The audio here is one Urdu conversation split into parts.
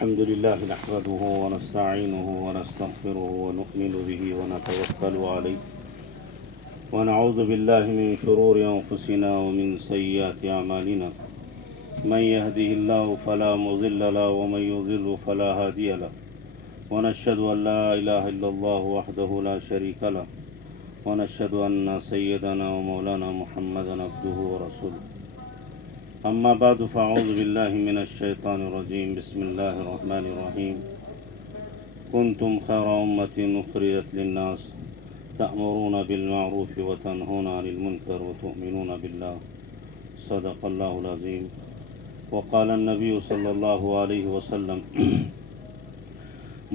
الحمد لله نحمده ونستعينه ونستغفره ونؤمن به ونتوكل عليه ونعوذ بالله من شرور أنفسنا ومن سيئات أعمالنا من يهده الله فلا مضل له ومن يضلل فلا هادي له ونشهد أن لا إله إلا الله وحده لا شريك له ونشهد أن سيدنا ومولانا محمدا عبده ورسوله أما بعد فأعوذ بالله من الشيطان الرجيم بسم الله الرحمن الرحيم كنتم خير أمة أخرجت للناس تأمرون بالمعروف وتنهون عن المنكر وتؤمنون بالله صدق الله العظيم وقال النبي صلى الله عليه وسلم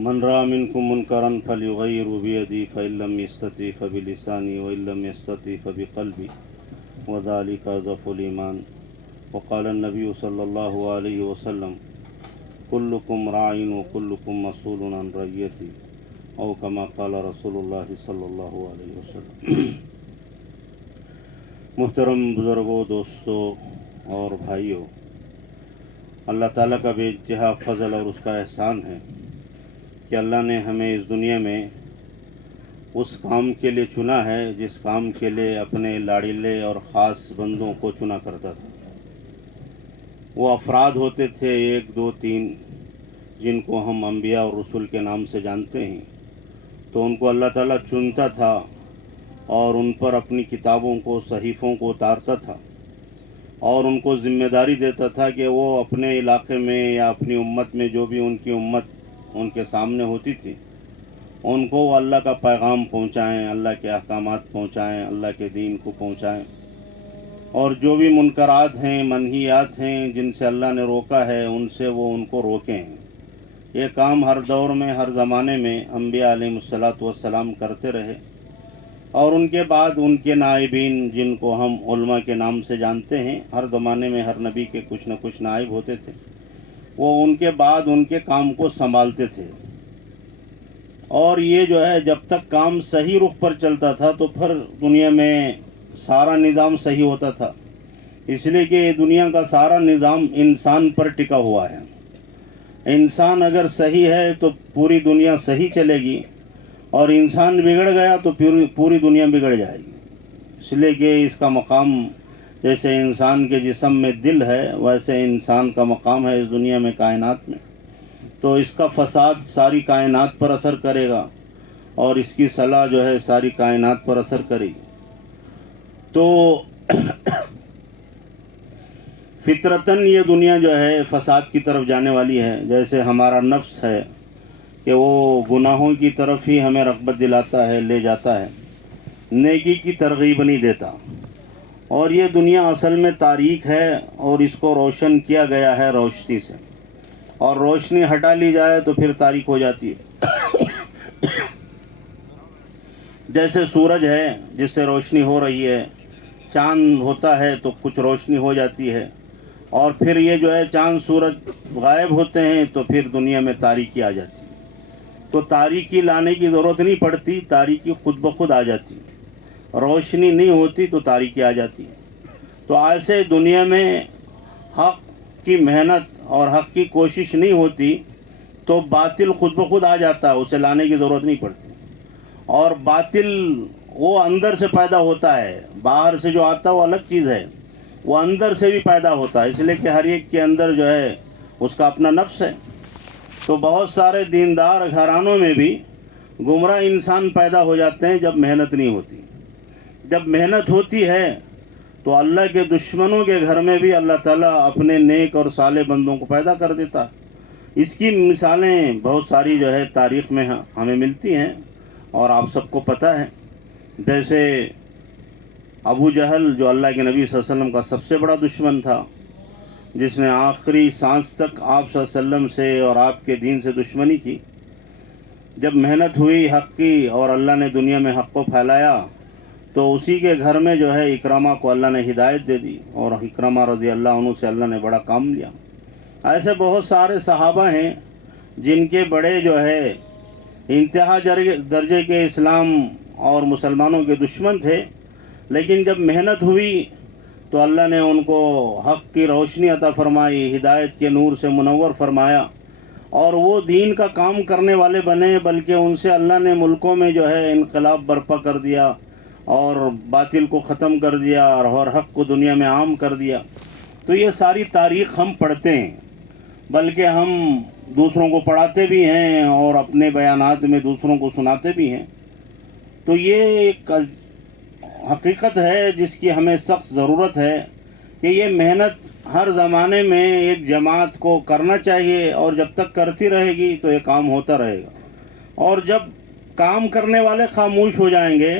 من رأى منكم منكرا فليغير بيده فإن لم يستطع فبلسانه وإن لم يستطع فبقلبه وذلك أضعف الإيمان وقال النبي صلى الله عليه وسلم كلكم راع وكلكم مسؤول عن رعيته او كما قال رسول اللہ صلی اللہ علیہ وسلم. محترم بزرگوں، دوستوں اور بھائیوں، اللہ تعالیٰ کا بے انتہا فضل اور اس کا احسان ہے کہ اللہ نے ہمیں اس دنیا میں اس کام کے لیے چنا ہے جس کام کے لیے اپنے لاڑیلے اور خاص بندوں کو چنا کرتا تھا. وہ افراد ہوتے تھے 1 2 3 جن کو ہم انبیاء اور رسول کے نام سے جانتے ہیں. تو ان کو اللہ تعالیٰ چنتا تھا اور ان پر اپنی کتابوں کو، صحیفوں کو اتارتا تھا اور ان کو ذمہ داری دیتا تھا کہ وہ اپنے علاقے میں یا اپنی امت میں جو بھی ان کی امت ان کے سامنے ہوتی تھی ان کو وہ اللہ کا پیغام پہنچائیں، اللہ کے احکامات پہنچائیں، اللہ کے دین کو پہنچائیں، اور جو بھی منکرات ہیں، منہیات ہیں جن سے اللہ نے روکا ہے ان سے وہ ان کو روکیں. یہ کام ہر دور میں، ہر زمانے میں انبیاء علیہ السلام کرتے رہے، اور ان کے بعد ان کے نائبین جن کو ہم علماء کے نام سے جانتے ہیں، ہر زمانے میں ہر نبی کے کچھ نہ کچھ نائب ہوتے تھے، وہ ان کے بعد ان کے کام کو سنبھالتے تھے. اور یہ جو ہے جب تک کام صحیح رخ پر چلتا تھا تو پھر دنیا میں سارا نظام صحیح ہوتا تھا، اس لیے کہ دنیا کا سارا نظام انسان پر ٹکا ہوا ہے. انسان اگر صحیح ہے تو پوری دنیا صحیح چلے گی، اور انسان بگڑ گیا تو پوری دنیا بگڑ جائے گی. اس لیے کہ اس کا مقام جیسے انسان کے جسم میں دل ہے ویسے انسان کا مقام ہے اس دنیا میں، کائنات میں. تو اس کا فساد ساری کائنات پر اثر کرے گا اور اس کی صلاح جو ہے ساری کائنات پر اثر کرے گی. تو فطرتاً یہ دنیا جو ہے فساد کی طرف جانے والی ہے. جیسے ہمارا نفس ہے کہ وہ گناہوں کی طرف ہی ہمیں رغبت دلاتا ہے، لے جاتا ہے، نیکی کی ترغیب نہیں دیتا. اور یہ دنیا اصل میں تاریک ہے اور اس کو روشن کیا گیا ہے روشنی سے، اور روشنی ہٹا لی جائے تو پھر تاریک ہو جاتی ہے. جیسے سورج ہے جس سے روشنی ہو رہی ہے، چاند ہوتا ہے تو کچھ روشنی ہو جاتی ہے، اور پھر یہ جو ہے چاند سورج غائب ہوتے ہیں تو پھر دنیا میں تاریکی آ جاتی ہے. تو تاریکی لانے کی ضرورت نہیں پڑتی، تاریکی خود بخود آ جاتی ہے. روشنی نہیں ہوتی تو تاریکی آ جاتی ہے. تو ایسے دنیا میں حق کی محنت اور حق کی کوشش نہیں ہوتی تو باطل خود بخود آ جاتا ہے، اسے لانے کی ضرورت نہیں پڑتی. اور باطل وہ اندر سے پیدا ہوتا ہے، باہر سے جو آتا ہے وہ الگ چیز ہے، وہ اندر سے بھی پیدا ہوتا ہے، اس لیے کہ ہر ایک کے اندر جو ہے اس کا اپنا نفس ہے. تو بہت سارے دیندار گھرانوں میں بھی گمراہ انسان پیدا ہو جاتے ہیں جب محنت نہیں ہوتی. جب محنت ہوتی ہے تو اللہ کے دشمنوں کے گھر میں بھی اللہ تعالیٰ اپنے نیک اور صالح بندوں کو پیدا کر دیتا. اس کی مثالیں بہت ساری جو ہے تاریخ میں ہمیں ملتی ہیں اور آپ سب کو پتہ ہے. جیسے ابو جہل جو اللہ کے نبی صلی اللہ علیہ وسلم کا سب سے بڑا دشمن تھا، جس نے آخری سانس تک آپ صلی اللہ علیہ وسلم سے اور آپ کے دین سے دشمنی کی. جب محنت ہوئی حق کی اور اللہ نے دنیا میں حق کو پھیلایا تو اسی کے گھر میں جو ہے اکرامہ کو اللہ نے ہدایت دے دی، اور اکرامہ رضی اللہ عنہ سے اللہ نے بڑا کام لیا. ایسے بہت سارے صحابہ ہیں جن کے بڑے جو ہے انتہا درجے کے اسلام اور مسلمانوں کے دشمن تھے، لیکن جب محنت ہوئی تو اللہ نے ان کو حق کی روشنی عطا فرمائی، ہدایت کے نور سے منور فرمایا، اور وہ دین کا کام کرنے والے بنے، بلکہ ان سے اللہ نے ملکوں میں جو ہے انقلاب برپا کر دیا اور باطل کو ختم کر دیا اور حق کو دنیا میں عام کر دیا. تو یہ ساری تاریخ ہم پڑھتے ہیں، بلکہ ہم دوسروں کو پڑھاتے بھی ہیں اور اپنے بیانات میں دوسروں کو سناتے بھی ہیں. تو یہ ایک حقیقت ہے جس کی ہمیں سخت ضرورت ہے کہ یہ محنت ہر زمانے میں ایک جماعت کو کرنا چاہیے، اور جب تک کرتی رہے گی تو یہ کام ہوتا رہے گا. اور جب کام کرنے والے خاموش ہو جائیں گے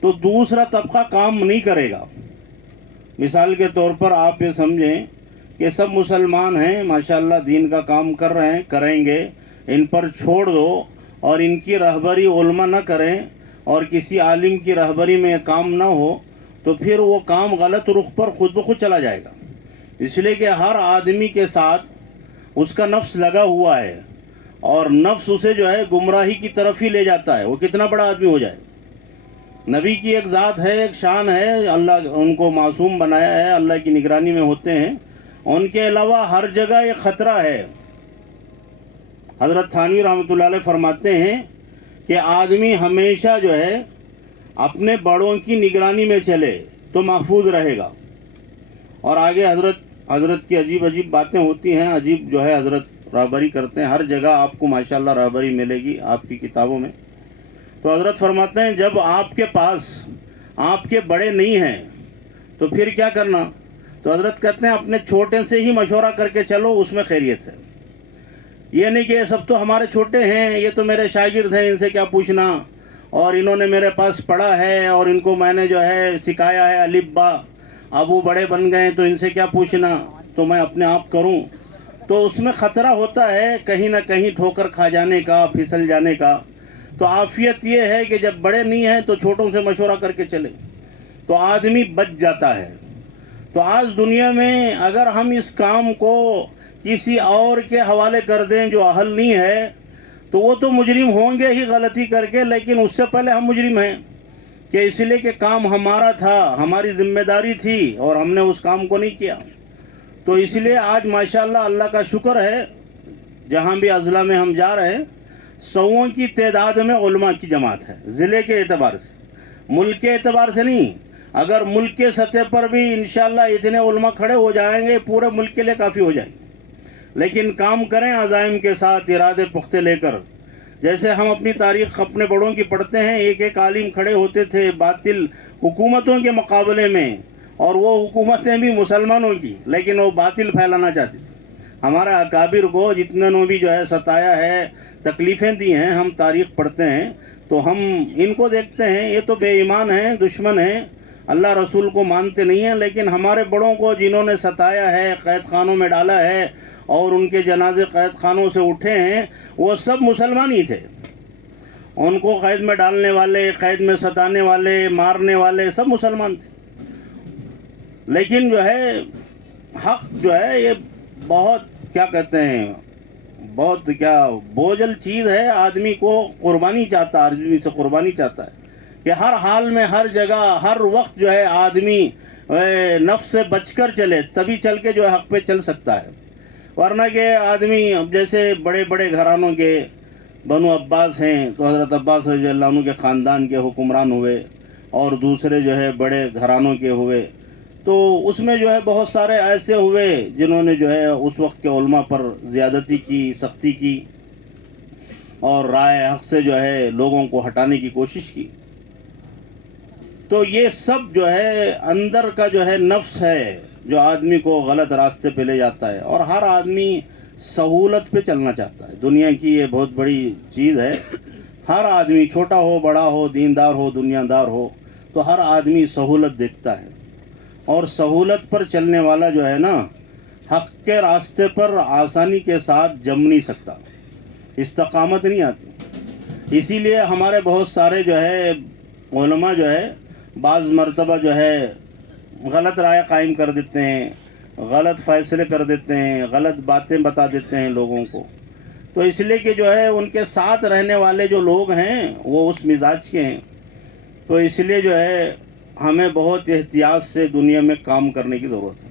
تو دوسرا طبقہ کام نہیں کرے گا. مثال کے طور پر آپ یہ سمجھیں کہ سب مسلمان ہیں، ماشاءاللہ دین کا کام کر رہے ہیں، کریں گے، ان پر چھوڑ دو اور ان کی رہبری علماء نہ کریں اور کسی عالم کی رہبری میں کام نہ ہو، تو پھر وہ کام غلط رخ پر خود بخود چلا جائے گا. اس لیے کہ ہر آدمی کے ساتھ اس کا نفس لگا ہوا ہے، اور نفس اسے جو ہے گمراہی کی طرف ہی لے جاتا ہے، وہ کتنا بڑا آدمی ہو جائے. نبی کی ایک ذات ہے، ایک شان ہے، اللہ ان کو معصوم بنایا ہے، اللہ کی نگرانی میں ہوتے ہیں. ان کے علاوہ ہر جگہ ایک خطرہ ہے. حضرت تھانوی رحمۃ اللہ علیہ فرماتے ہیں کہ آدمی ہمیشہ جو ہے اپنے بڑوں کی نگرانی میں چلے تو محفوظ رہے گا. اور آگے حضرت کی عجیب عجیب باتیں ہوتی ہیں، عجیب جو ہے حضرت رہبری کرتے ہیں. ہر جگہ آپ کو ماشاءاللہ رہبری ملے گی آپ کی کتابوں میں. تو حضرت فرماتے ہیں جب آپ کے پاس آپ کے بڑے نہیں ہیں تو پھر کیا کرنا؟ تو حضرت کہتے ہیں اپنے چھوٹے سے ہی مشورہ کر کے چلو، اس میں خیریت ہے. یہ نہیں کہ یہ سب تو ہمارے چھوٹے ہیں، یہ تو میرے شاگرد ہیں، ان سے کیا پوچھنا، اور انہوں نے میرے پاس پڑھا ہے اور ان کو میں نے جو ہے سکھایا ہے الف با، اب وہ بڑے بن گئے تو ان سے کیا پوچھنا، تو میں اپنے آپ کروں. تو اس میں خطرہ ہوتا ہے کہیں نہ کہیں ٹھوکر کھا جانے کا، پھسل جانے کا. تو عافیت یہ ہے کہ جب بڑے نہیں ہیں تو چھوٹوں سے مشورہ کر کے چلے تو آدمی بچ جاتا ہے. تو آج دنیا میں اگر ہم اس کام کو کسی اور کے حوالے کر دیں جو اہل نہیں ہے تو وہ تو مجرم ہوں گے ہی غلطی کر کے، لیکن اس سے پہلے ہم مجرم ہیں، کہ اس لیے کہ کام ہمارا تھا، ہماری ذمہ داری تھی اور ہم نے اس کام کو نہیں کیا. تو اس لیے آج ماشاءاللہ اللہ کا شکر ہے، جہاں بھی اضلاع میں ہم جا رہے ہیں سووں کی تعداد میں علماء کی جماعت ہے، ضلع کے اعتبار سے، ملک کے اعتبار سے نہیں. اگر ملک کے سطح پر بھی انشاءاللہ اتنے علماء کھڑے ہو جائیں گے پورے ملک کے لیے کافی ہو جائیں گے. لیکن کام کریں عزائم کے ساتھ، ارادے پختہ لے کر. جیسے ہم اپنی تاریخ اپنے بڑوں کی پڑھتے ہیں، ایک ایک عالم کھڑے ہوتے تھے باطل حکومتوں کے مقابلے میں، اور وہ حکومتیں بھی مسلمانوں کی، لیکن وہ باطل پھیلانا چاہتی تھی. ہمارے اکابر کو جتنے بھی جو ہے ستایا ہے، تکلیفیں دی ہیں، ہم تاریخ پڑھتے ہیں تو ہم ان کو دیکھتے ہیں یہ تو بے ایمان ہیں، دشمن ہیں، اللہ رسول کو مانتے نہیں ہیں. لیکن ہمارے بڑوں کو جنہوں نے ستایا ہے، قید خانوں میں ڈالا ہے اور ان کے جنازے قید خانوں سے اٹھے ہیں، وہ سب مسلمان ہی تھے. ان کو قید میں ڈالنے والے، قید میں ستانے والے، مارنے والے سب مسلمان تھے. لیکن جو ہے حق جو ہے یہ بہت کیا کہتے ہیں، بہت کیا بوجھل چیز ہے. آدمی کو قربانی چاہتا ہے، آدمی سے قربانی چاہتا ہے کہ ہر حال میں، ہر جگہ، ہر وقت جو ہے آدمی نفس سے بچ کر چلے، تبھی چل کے جو ہے حق پہ چل سکتا ہے. ورنہ کہ آدمی جیسے بڑے بڑے گھرانوں کے بنو عباس ہیں تو حضرت عباس رضی اللہ عنہ کے خاندان کے حکمران ہوئے، اور دوسرے جو ہے بڑے گھرانوں کے ہوئے. تو اس میں جو ہے بہت سارے ایسے ہوئے جنہوں نے جو ہے اس وقت کے علماء پر زیادتی کی، سختی کی، اور رائے حق سے جو ہے لوگوں کو ہٹانے کی کوشش کی. تو یہ سب جو ہے اندر کا جو ہے نفس ہے جو آدمی کو غلط راستے پہ لے جاتا ہے. اور ہر آدمی سہولت پہ چلنا چاہتا ہے. دنیا کی یہ بہت بڑی چیز ہے. ہر آدمی چھوٹا ہو، بڑا ہو، دیندار ہو، دنیا دار ہو، تو ہر آدمی سہولت دیکھتا ہے. اور سہولت پر چلنے والا جو ہے نا حق کے راستے پر آسانی کے ساتھ جم نہیں سکتا، استقامت نہیں آتی. اسی لیے ہمارے بہت سارے جو ہے علماء جو ہے بعض مرتبہ جو ہے غلط رائے قائم کر دیتے ہیں، غلط فیصلے کر دیتے ہیں، غلط باتیں بتا دیتے ہیں لوگوں کو. تو اس لیے کہ جو ہے ان کے ساتھ رہنے والے جو لوگ ہیں وہ اس مزاج کے ہیں. تو اس لیے جو ہے ہمیں بہت احتیاط سے دنیا میں کام کرنے کی ضرورت ہے.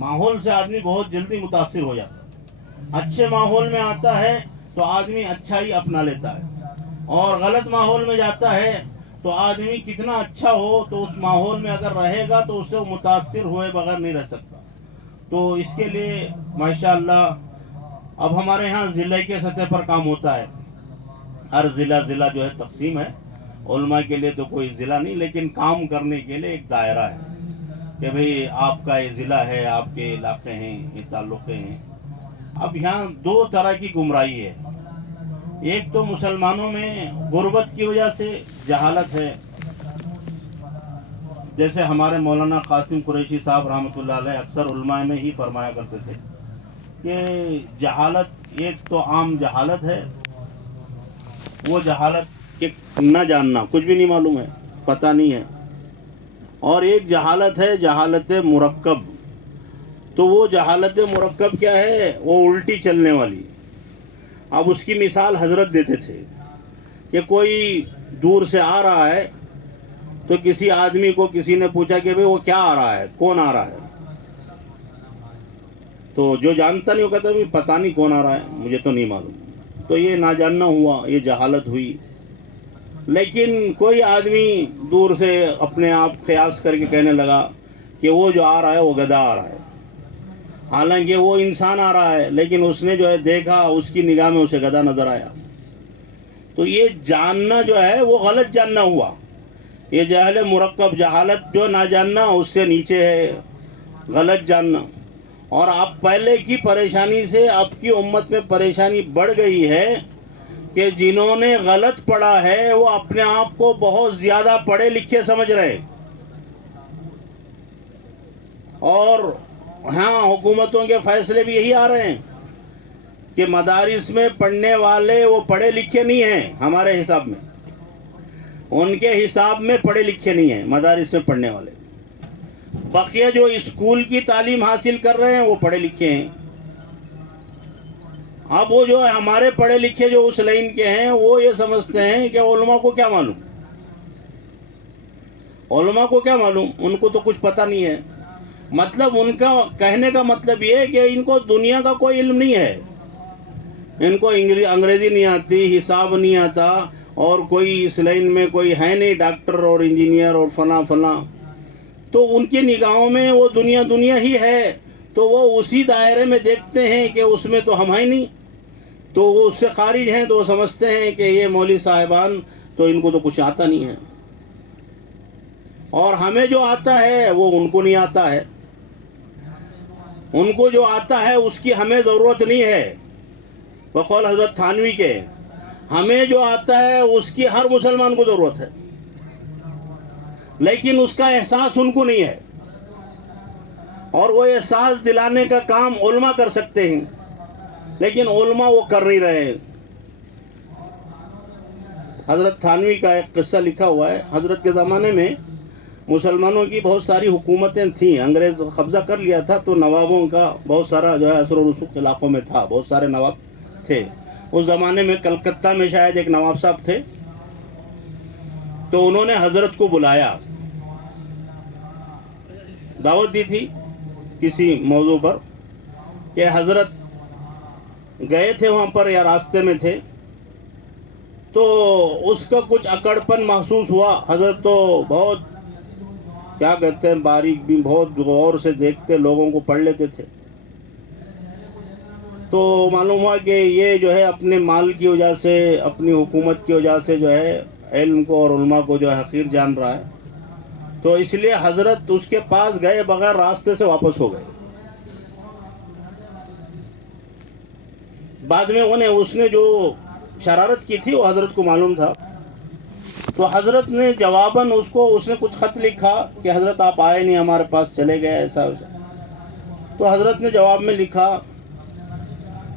ماحول سے آدمی بہت جلدی متاثر ہو جاتا ہے. اچھے ماحول میں آتا ہے تو آدمی اچھائی اپنا لیتا ہے, اور غلط ماحول میں جاتا ہے تو آدمی کتنا اچھا ہو تو اس ماحول میں اگر رہے گا تو اس سے متاثر ہوئے بغیر نہیں رہ سکتا. تو اس کے لیے ماشاءاللہ اب ہمارے ہاں ضلع کے سطح پر کام ہوتا ہے. ہر ضلع جو ہے تقسیم ہے. علماء کے لیے تو کوئی ضلع نہیں, لیکن کام کرنے کے لیے ایک دائرہ ہے کہ بھئی آپ کا یہ ضلع ہے, آپ کے علاقے ہیں, یہ تعلقے ہیں. اب یہاں دو طرح کی گمراہی ہے. ایک تو مسلمانوں میں غربت کی وجہ سے جہالت ہے. جیسے ہمارے مولانا قاسم قریشی صاحب رحمۃ اللہ علیہ اکثر علماء میں ہی فرمایا کرتے تھے کہ جہالت ایک تو عام جہالت ہے, وہ جہالت کہ نہ جاننا, کچھ بھی نہیں معلوم ہے, پتہ نہیں ہے. اور ایک جہالت ہے جہالت مرکب. تو وہ جہالت مرکب کیا ہے؟ وہ الٹی چلنے والی. اب اس کی مثال حضرت دیتے تھے کہ کوئی دور سے آ رہا ہے تو کسی آدمی کو کسی نے پوچھا کہ بھئی وہ کیا آ رہا ہے, کون آ رہا ہے؟ تو جو جانتا نہیں وہ کہتا ہے پتہ نہیں کون آ رہا ہے, مجھے تو نہیں معلوم. تو یہ نہ جاننا ہوا, یہ جہالت ہوئی. لیکن کوئی آدمی دور سے اپنے آپ قیاس کر کے کہنے لگا کہ وہ جو آ رہا ہے وہ گدھا آ رہا ہے, حالانکہ وہ انسان آ رہا ہے, لیکن اس نے جو ہے دیکھا, اس کی نگاہ میں اسے گدھا نظر آیا. تو یہ جاننا جو ہے وہ غلط جاننا ہوا. یہ جہل مرکب, جہالت جو نہ جاننا اس سے نیچے ہے غلط جاننا. اور اب پہلے کی پریشانی سے اب کی امت میں پریشانی بڑھ گئی ہے کہ جنہوں نے غلط پڑھا ہے وہ اپنے آپ کو بہت زیادہ پڑھے لکھے سمجھ رہے. اور ہاں, حکومتوں کے فیصلے بھی یہی آ رہے ہیں کہ مدارس میں پڑھنے والے وہ پڑھے لکھے نہیں ہیں. ہمارے حساب میں, ان کے حساب میں پڑھے لکھے نہیں ہیں مدارس میں پڑھنے والے. بقیہ جو اسکول کی تعلیم حاصل کر رہے ہیں وہ پڑھے لکھے ہیں. اب وہ جو ہے ہمارے پڑھے لکھے جو اس لائن کے ہیں وہ یہ سمجھتے ہیں کہ علماء کو کیا معلوم, علماء کو کیا معلوم, ان کو تو کچھ پتہ نہیں ہے. مطلب ان کا کہنے کا مطلب یہ ہے کہ ان کو دنیا کا کوئی علم نہیں ہے, ان کو انگریزی نہیں آتی, حساب نہیں آتا, اور کوئی اس لائن میں کوئی ہے نہیں ڈاکٹر اور انجینئر اور فلاں فلاں. تو ان کی نگاہوں میں وہ دنیا ہی ہے. تو وہ اسی دائرے میں دیکھتے ہیں کہ اس میں تو ہم ہیں نہیں, تو وہ اس سے خارج ہیں. تو وہ سمجھتے ہیں کہ یہ مولوی صاحبان تو ان کو تو کچھ آتا نہیں ہے, اور ہمیں جو آتا ہے وہ ان کو نہیں آتا ہے. ان کو جو آتا ہے اس کی ہمیں ضرورت نہیں ہے. بقول حضرت تھانوی کے, ہمیں جو آتا ہے اس کی ہر مسلمان کو ضرورت ہے, لیکن اس کا احساس ان کو نہیں ہے. اور وہ احساس دلانے کا کام علماء کر سکتے ہیں, لیکن علماء وہ کر نہیں رہے. حضرت تھانوی کا ایک قصہ لکھا ہوا ہے. حضرت کے زمانے میں مسلمانوں کی بہت ساری حکومتیں تھیں, انگریز قبضہ کر لیا تھا, تو نوابوں کا بہت سارا جو ہے اثر و رسوخ علاقوں میں تھا, بہت سارے نواب تھے. اس زمانے میں کلکتہ میں شاید ایک نواب صاحب تھے. تو انہوں نے حضرت کو بلایا, دعوت دی تھی کسی موضوع پر, کہ حضرت گئے تھے وہاں پر یا راستے میں تھے, تو اس کا کچھ اکڑپن محسوس ہوا. حضرت تو بہت کیا کہتے ہیں باریک بھی, بہت غور سے دیکھتے, لوگوں کو پڑھ لیتے تھے. تو معلوم ہوا کہ یہ جو ہے اپنے مال کی وجہ سے, اپنی حکومت کی وجہ سے جو ہے علم کو اور علماء کو جو ہے حقیر جان رہا ہے. تو اس لیے حضرت اس کے پاس گئے بغیر راستے سے واپس ہو گئے. بعد میں اس نے جو شرارت کی تھی وہ حضرت کو معلوم تھا. تو حضرت نے جواباً اس نے کچھ خط لکھا کہ حضرت آپ آئے نہیں, ہمارے پاس چلے گئے, ایسا ویسا. تو حضرت نے جواب میں لکھا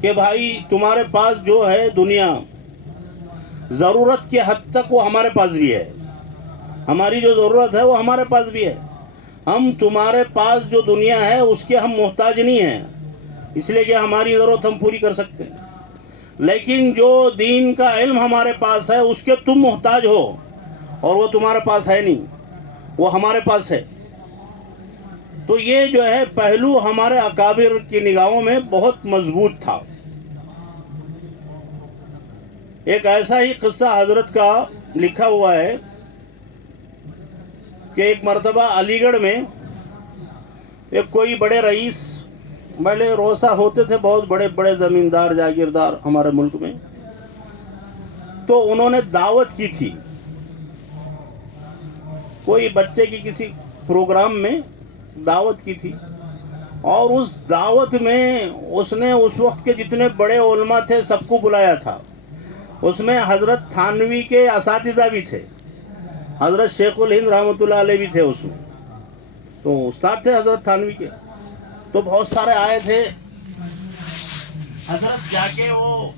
کہ بھائی تمہارے پاس جو ہے دنیا ضرورت کی حد تک وہ ہمارے پاس بھی ہے, ہماری جو ضرورت ہے وہ ہمارے پاس بھی ہے. ہم تمہارے پاس جو دنیا ہے اس کے ہم محتاج نہیں ہیں, اس لیے کہ ہماری ضرورت ہم پوری کر سکتے ہیں. لیکن جو دین کا علم ہمارے پاس ہے اس کے تم محتاج ہو, اور وہ تمہارے پاس ہے نہیں, وہ ہمارے پاس ہے. تو یہ جو ہے پہلو ہمارے اکابر کی نگاہوں میں بہت مضبوط تھا. ایک ایسا ہی قصہ حضرت کا لکھا ہوا ہے کہ ایک مرتبہ علی گڑھ میں ایک کوئی بڑے رئیس، بڑے روسا ہوتے تھے، بہت بڑے بڑے زمیندار جاگیردار ہمارے ملک میں، تو انہوں نے دعوت کی تھی کوئی بچے کی کسی پروگرام میں دعوت کی تھی، اور اس دعوت میں اس نے اس وقت کے جتنے بڑے علماء تھے سب کو بلایا تھا. اس میں حضرت تھانوی کے اساتذہ بھی تھے، حضرت شیخ الہند رحمۃ اللہ علیہ بھی تھے، اس میں تو استاد تھے حضرت تھانوی کے. تو بہت سارے آئے تھے. حضرت جا کے وہ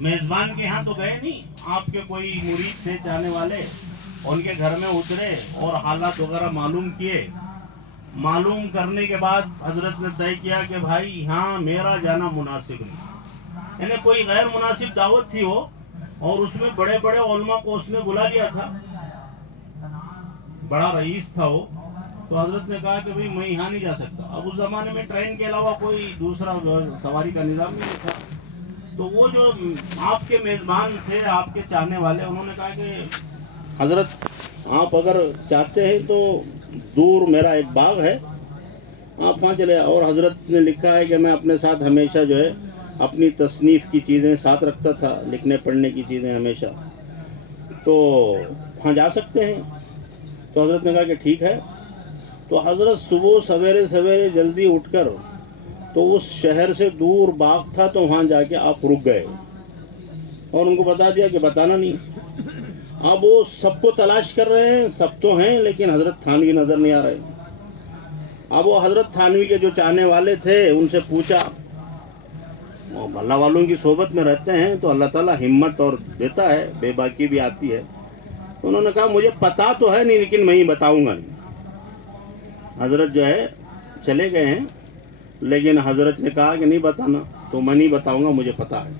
میزبان کے ہاں تو گئے نہیں، آپ کے کوئی مرید تھے چاہنے والے، ان کے گھر میں اترے اور حالات وغیرہ معلوم کیے. معلوم کرنے کے بعد حضرت نے طے کیا کہ بھائی یہاں میرا جانا مناسب نہیں، یعنی کوئی غیر مناسب دعوت تھی وہ، اور اس میں بڑے بڑے علماء کو اس نے بلا لیا تھا، بڑا رئیس تھا وہ. تو حضرت نے کہا کہ بھئی میں یہاں نہیں جا سکتا. اب اس زمانے میں ٹرین کے علاوہ کوئی دوسرا سواری کا نظام نہیں تھا. تو وہ جو آپ کے میزبان تھے، آپ کے چاہنے والے، انہوں نے کہا کہ حضرت آپ اگر چاہتے ہیں تو دور میرا ایک باغ ہے، آپ وہاں چلے. اور حضرت نے لکھا ہے کہ میں اپنے ساتھ ہمیشہ جو ہے اپنی تصنیف کی چیزیں ساتھ رکھتا تھا، لکھنے پڑھنے کی چیزیں ہمیشہ، تو وہاں جا سکتے ہیں. تو حضرت نے کہا کہ ٹھیک ہے. تو حضرت صبح سویرے سویرے جلدی اٹھ کر تو اس شہر سے دور باغ تھا، تو وہاں جا کے آپ رک گئے اور ان کو بتا دیا کہ بتانا نہیں. اب وہ سب کو تلاش کر رہے ہیں، سب تو ہیں لیکن حضرت تھانوی نظر نہیں آ رہے. اب وہ حضرت تھانوی کے جو چاہنے والے تھے ان سے پوچھا، اللہ والوں کی صحبت میں رہتے ہیں تو اللہ تعالیٰ ہمت اور دیتا ہے، بے باکی بھی آتی ہے. تو انہوں نے کہا مجھے پتا تو ہے نہیں لیکن میں ہی بتاؤں گا نہیں. حضرت جو ہے چلے گئے ہیں، لیکن حضرت نے کہا کہ نہیں بتانا. تو میں نہیں بتاؤں گا، مجھے پتا ہے.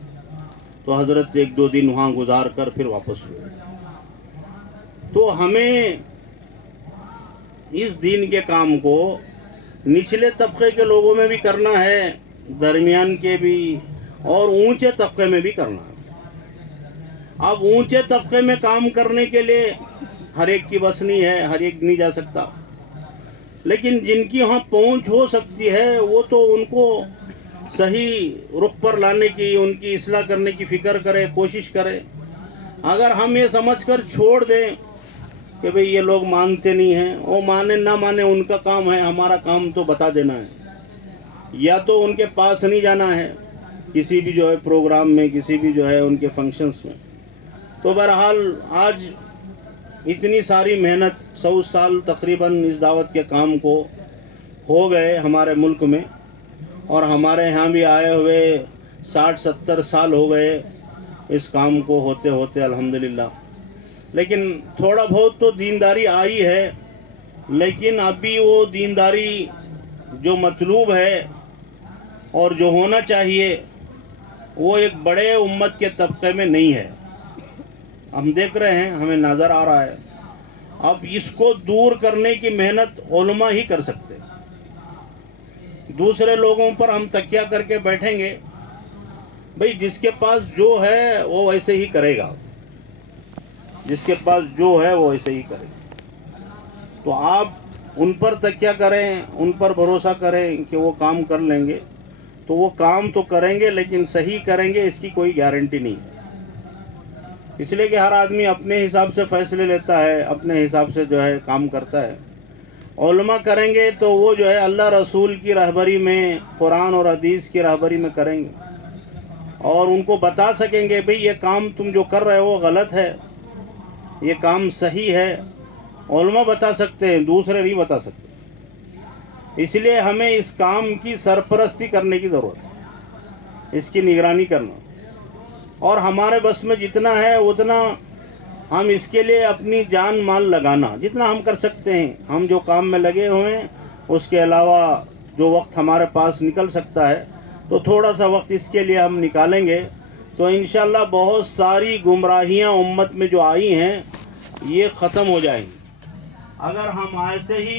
تو حضرت ایک دو دن وہاں گزار کر پھر واپس ہوئے. تو ہمیں اس دین کے کام کو نچلے طبقے کے لوگوں میں بھی کرنا ہے، درمیان کے بھی، اور اونچے طبقے میں بھی کرنا ہے. اب اونچے طبقے میں کام کرنے کے لیے ہر ایک کی بس نہیں ہے، ہر ایک نہیں جا سکتا، لیکن جن کی وہاں پہنچ ہو سکتی ہے وہ تو ان کو صحیح رخ پر لانے کی، ان کی اصلاح کرنے کی فکر کرے، کوشش کرے. اگر ہم یہ سمجھ کر چھوڑ دیں کہ بھئی یہ لوگ مانتے نہیں ہیں، وہ مانے نہ مانے ان کا کام ہے، ہمارا کام تو بتا دینا ہے. یا تو ان کے پاس نہیں جانا ہے کسی بھی جو ہے پروگرام میں، کسی بھی جو ہے ان کے فنکشنز میں. تو بہرحال آج اتنی ساری محنت، 100 سال تقریباً اس دعوت کے کام کو ہو گئے ہمارے ملک میں، اور ہمارے ہاں بھی آئے ہوئے 60-70 سال ہو گئے اس کام کو ہوتے ہوتے الحمدللہ. لیکن تھوڑا بہت تو دینداری آئی ہے، لیکن ابھی وہ دینداری جو مطلوب ہے اور جو ہونا چاہیے وہ ایک بڑے امت کے طبقے میں نہیں ہے. ہم دیکھ رہے ہیں، ہمیں نظر آ رہا ہے. اب اس کو دور کرنے کی محنت علماء ہی کر سکتے. دوسرے لوگوں پر ہم تکیہ کر کے بیٹھیں گے، بھئی جس کے پاس جو ہے وہ ویسے ہی کرے گا، جس کے پاس جو ہے وہ ویسے ہی کرے گا. تو آپ ان پر تکیہ کریں، ان پر بھروسہ کریں کہ وہ کام کر لیں گے. تو وہ کام تو کریں گے لیکن صحیح کریں گے اس کی کوئی گارنٹی نہیں ہے. اس لیے کہ ہر آدمی اپنے حساب سے فیصلے لیتا ہے، اپنے حساب سے جو ہے کام کرتا ہے. علماء کریں گے تو وہ جو ہے اللہ رسول کی رہبری میں، قرآن اور حدیث کی رہبری میں کریں گے، اور ان کو بتا سکیں گے بھئی یہ کام تم جو کر رہے ہو غلط ہے، یہ کام صحیح ہے. علماء بتا سکتے ہیں، دوسرے نہیں بتا سکتے. اس لیے ہمیں اس کام کی سرپرستی کرنے کی ضرورت ہے، اس کی نگرانی کرنا، اور ہمارے بس میں جتنا ہے اتنا ہم اس کے لیے اپنی جان مال لگانا، جتنا ہم کر سکتے ہیں. ہم جو کام میں لگے ہوئے ہیں اس کے علاوہ جو وقت ہمارے پاس نکل سکتا ہے تو تھوڑا سا وقت اس کے لیے ہم نکالیں گے تو انشاءاللہ بہت ساری گمراہیاں امت میں جو آئی ہیں یہ ختم ہو جائیں گی. اگر ہم ایسے ہی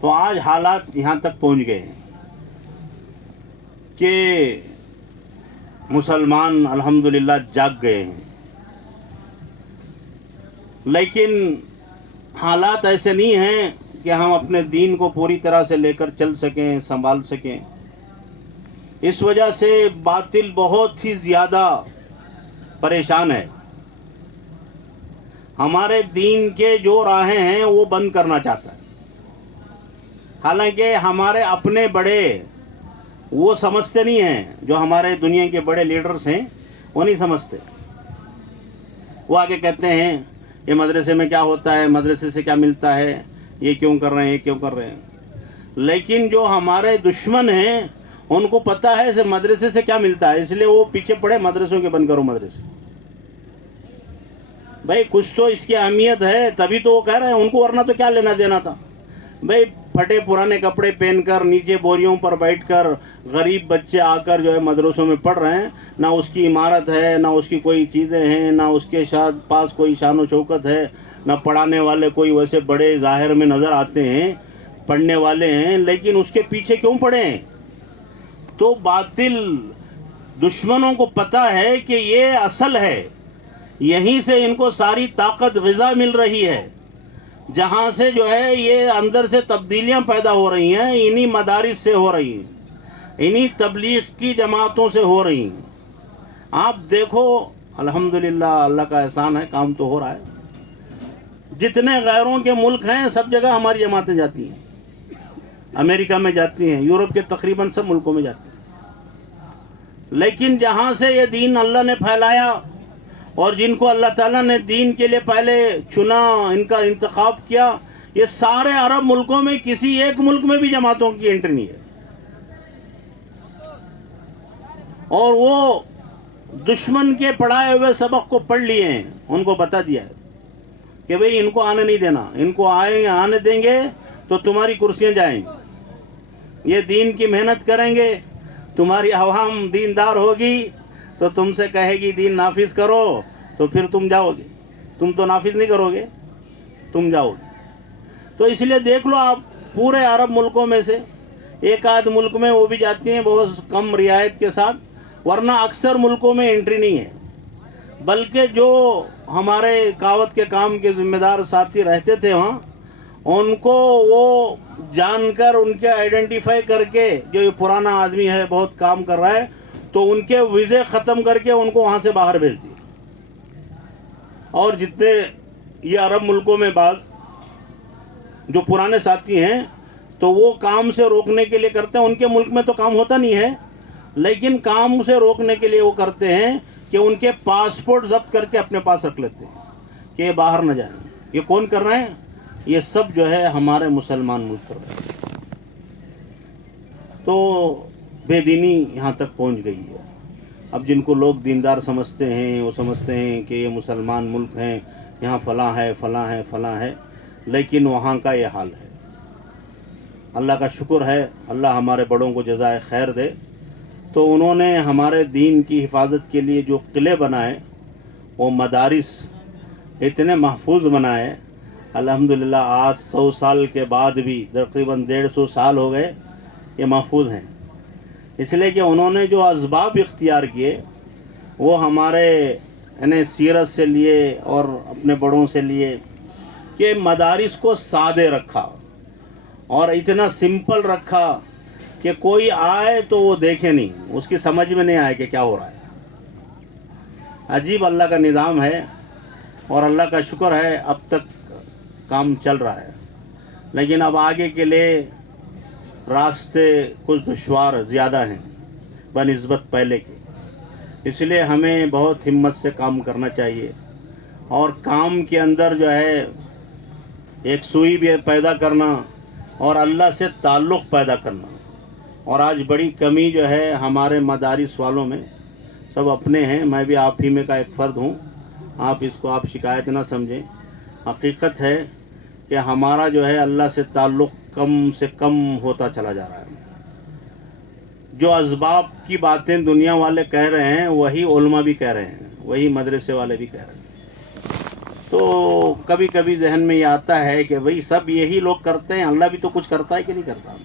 تو آج حالات یہاں تک پہنچ گئے ہیں کہ مسلمان الحمدللہ جاگ گئے ہیں، لیکن حالات ایسے نہیں ہیں کہ ہم اپنے دین کو پوری طرح سے لے کر چل سکیں، سنبھال سکیں۔ اس وجہ سے باطل بہت ہی زیادہ پریشان ہے، ہمارے دین کے جو راہیں ہیں وہ بند کرنا چاہتا ہے۔ حالانکہ ہمارے اپنے بڑے وہ سمجھتے نہیں ہیں، جو ہمارے دنیا کے بڑے لیڈرز ہیں وہ نہیں سمجھتے۔ وہ آگے کہتے ہیں یہ مدرسے میں کیا ہوتا ہے، مدرسے سے کیا ملتا ہے، یہ کیوں کر رہے ہیں، یہ کیوں کر رہے ہیں۔ لیکن جو ہمارے دشمن ہیں ان کو پتہ ہے اسے مدرسے سے کیا ملتا ہے، اس لیے وہ پیچھے پڑے مدرسوں کے بند کرو مدرسے۔ بھائی کچھ تو اس کی اہمیت ہے، تبھی تو وہ کہہ رہے ہیں، ان کو ورنہ تو کیا لینا دینا تھا۔ بھائی پھٹے پرانے کپڑے پہن کر نیچے بوریوں پر بیٹھ کر غریب بچے آ کر جو ہے مدرسوں میں پڑھ رہے ہیں، نہ اس کی عمارت ہے، نہ اس کی کوئی چیزیں ہیں، نہ اس کے پاس کوئی شان و شوکت ہے، نہ پڑھانے والے کوئی ویسے بڑے ظاہر میں نظر آتے ہیں، پڑھنے والے ہیں، لیکن اس کے پیچھے کیوں پڑے ہیں؟ تو باطل دشمنوں کو پتہ ہے کہ یہ اصل ہے، یہیں سے ان کو ساری طاقت غذا مل رہی ہے، جہاں سے جو ہے یہ اندر سے تبدیلیاں پیدا ہو رہی ہیں، انہی مدارس سے ہو رہی ہیں، انہی تبلیغ کی جماعتوں سے ہو رہی ہیں۔ آپ دیکھو الحمدللہ اللہ کا احسان ہے، کام تو ہو رہا ہے۔ جتنے غیروں کے ملک ہیں سب جگہ ہماری جماعتیں جاتی ہیں، امریکہ میں جاتی ہیں، یورپ کے تقریباً سب ملکوں میں جاتی ہیں۔ لیکن جہاں سے یہ دین اللہ نے پھیلایا اور جن کو اللہ تعالیٰ نے دین کے لیے پہلے چنا، ان کا انتخاب کیا، یہ سارے عرب ملکوں میں کسی ایک ملک میں بھی جماعتوں کی انٹری نہیں ہے۔ اور وہ دشمن کے پڑھائے ہوئے سبق کو پڑھ لیے ہیں، ان کو بتا دیا ہے کہ بھئی ان کو آنے نہیں دینا، ان کو آنے دیں گے تو تمہاری کرسیاں جائیں گی، یہ دین کی محنت کریں گے، تمہاری عوام دیندار ہوگی تو تم سے کہے گی دین نافذ کرو، تو پھر تم جاؤ گے، تم تو نافذ نہیں کرو گے، تم جاؤ گے۔ تو اس لیے دیکھ لو آپ پورے عرب ملکوں میں سے ایک آدھ ملک میں وہ بھی جاتی ہیں بہت کم رعایت کے ساتھ، ورنہ اکثر ملکوں میں انٹری نہیں ہے۔ بلکہ جو ہمارے دعوت کے کام کے ذمہ دار ساتھی رہتے تھے وہاں، ان کو وہ جان کر ان کے آئیڈینٹیفائی کر کے جو یہ پرانا آدمی ہے بہت کام کر رہا ہے، تو ان کے ویزے ختم کر کے ان کو وہاں سے باہر بھیج دیے۔ اور جتنے یہ عرب ملکوں میں بعض جو پرانے ساتھی ہیں تو وہ کام سے روکنے کے لیے کرتے ہیں، ان کے ملک میں تو کام ہوتا نہیں ہے، لیکن کام سے روکنے کے لیے وہ کرتے ہیں کہ ان کے پاسپورٹ ضبط کر کے اپنے پاس رکھ لیتے ہیں کہ یہ باہر نہ جائیں۔ یہ کون کر رہے ہیں؟ یہ سب جو ہے ہمارے مسلمان ملک کر رہے ہیں۔ تو بے دینی یہاں تک پہنچ گئی ہے۔ اب جن کو لوگ دیندار سمجھتے ہیں وہ سمجھتے ہیں کہ یہ مسلمان ملک ہیں، یہاں فلاں ہے فلاں ہے فلاں ہے، لیکن وہاں کا یہ حال ہے۔ اللہ کا شکر ہے، اللہ ہمارے بڑوں کو جزائے خیر دے، تو انہوں نے ہمارے دین کی حفاظت کے لیے جو قلعے بنائے، وہ مدارس اتنے محفوظ بنائے، الحمدللہ آج 100 سال کے بعد بھی تقریباً 150 سال ہو گئے یہ محفوظ ہیں۔ اس لیے کہ انہوں نے جو اسباب اختیار کیے وہ ہمارے یعنی سیرت سے لیے اور اپنے بڑوں سے لیے، کہ مدارس کو سادے رکھا اور اتنا سمپل رکھا کہ کوئی آئے تو وہ دیکھے نہیں، اس کی سمجھ میں نہیں آئے کہ کیا ہو رہا ہے۔ عجیب اللہ کا نظام ہے، اور اللہ کا شکر ہے اب تک کام چل رہا ہے، لیکن اب آگے کے لیے راستے کچھ دشوار زیادہ ہیں بنسبت پہلے کے۔ اس لیے ہمیں بہت ہمت سے کام کرنا چاہیے، اور کام کے اندر جو ہے ایک سوئی بھی پیدا کرنا اور اللہ سے تعلق پیدا کرنا۔ اور آج بڑی کمی جو ہے ہمارے مدارس والوں میں، سب اپنے ہیں، میں بھی آپ ہی میں کا ایک فرد ہوں، آپ اس کو آپ شکایت نہ سمجھیں، حقیقت ہے کہ ہمارا جو ہے اللہ سے تعلق کم سے کم ہوتا چلا جا رہا ہے۔ جو اسباب کی باتیں دنیا والے کہہ رہے ہیں وہی علماء بھی کہہ رہے ہیں، وہی مدرسے والے بھی کہہ رہے ہیں۔ تو کبھی کبھی ذہن میں یہ آتا ہے کہ بھئی سب یہی لوگ کرتے ہیں، اللہ بھی تو کچھ کرتا ہے کہ نہیں کرتا؟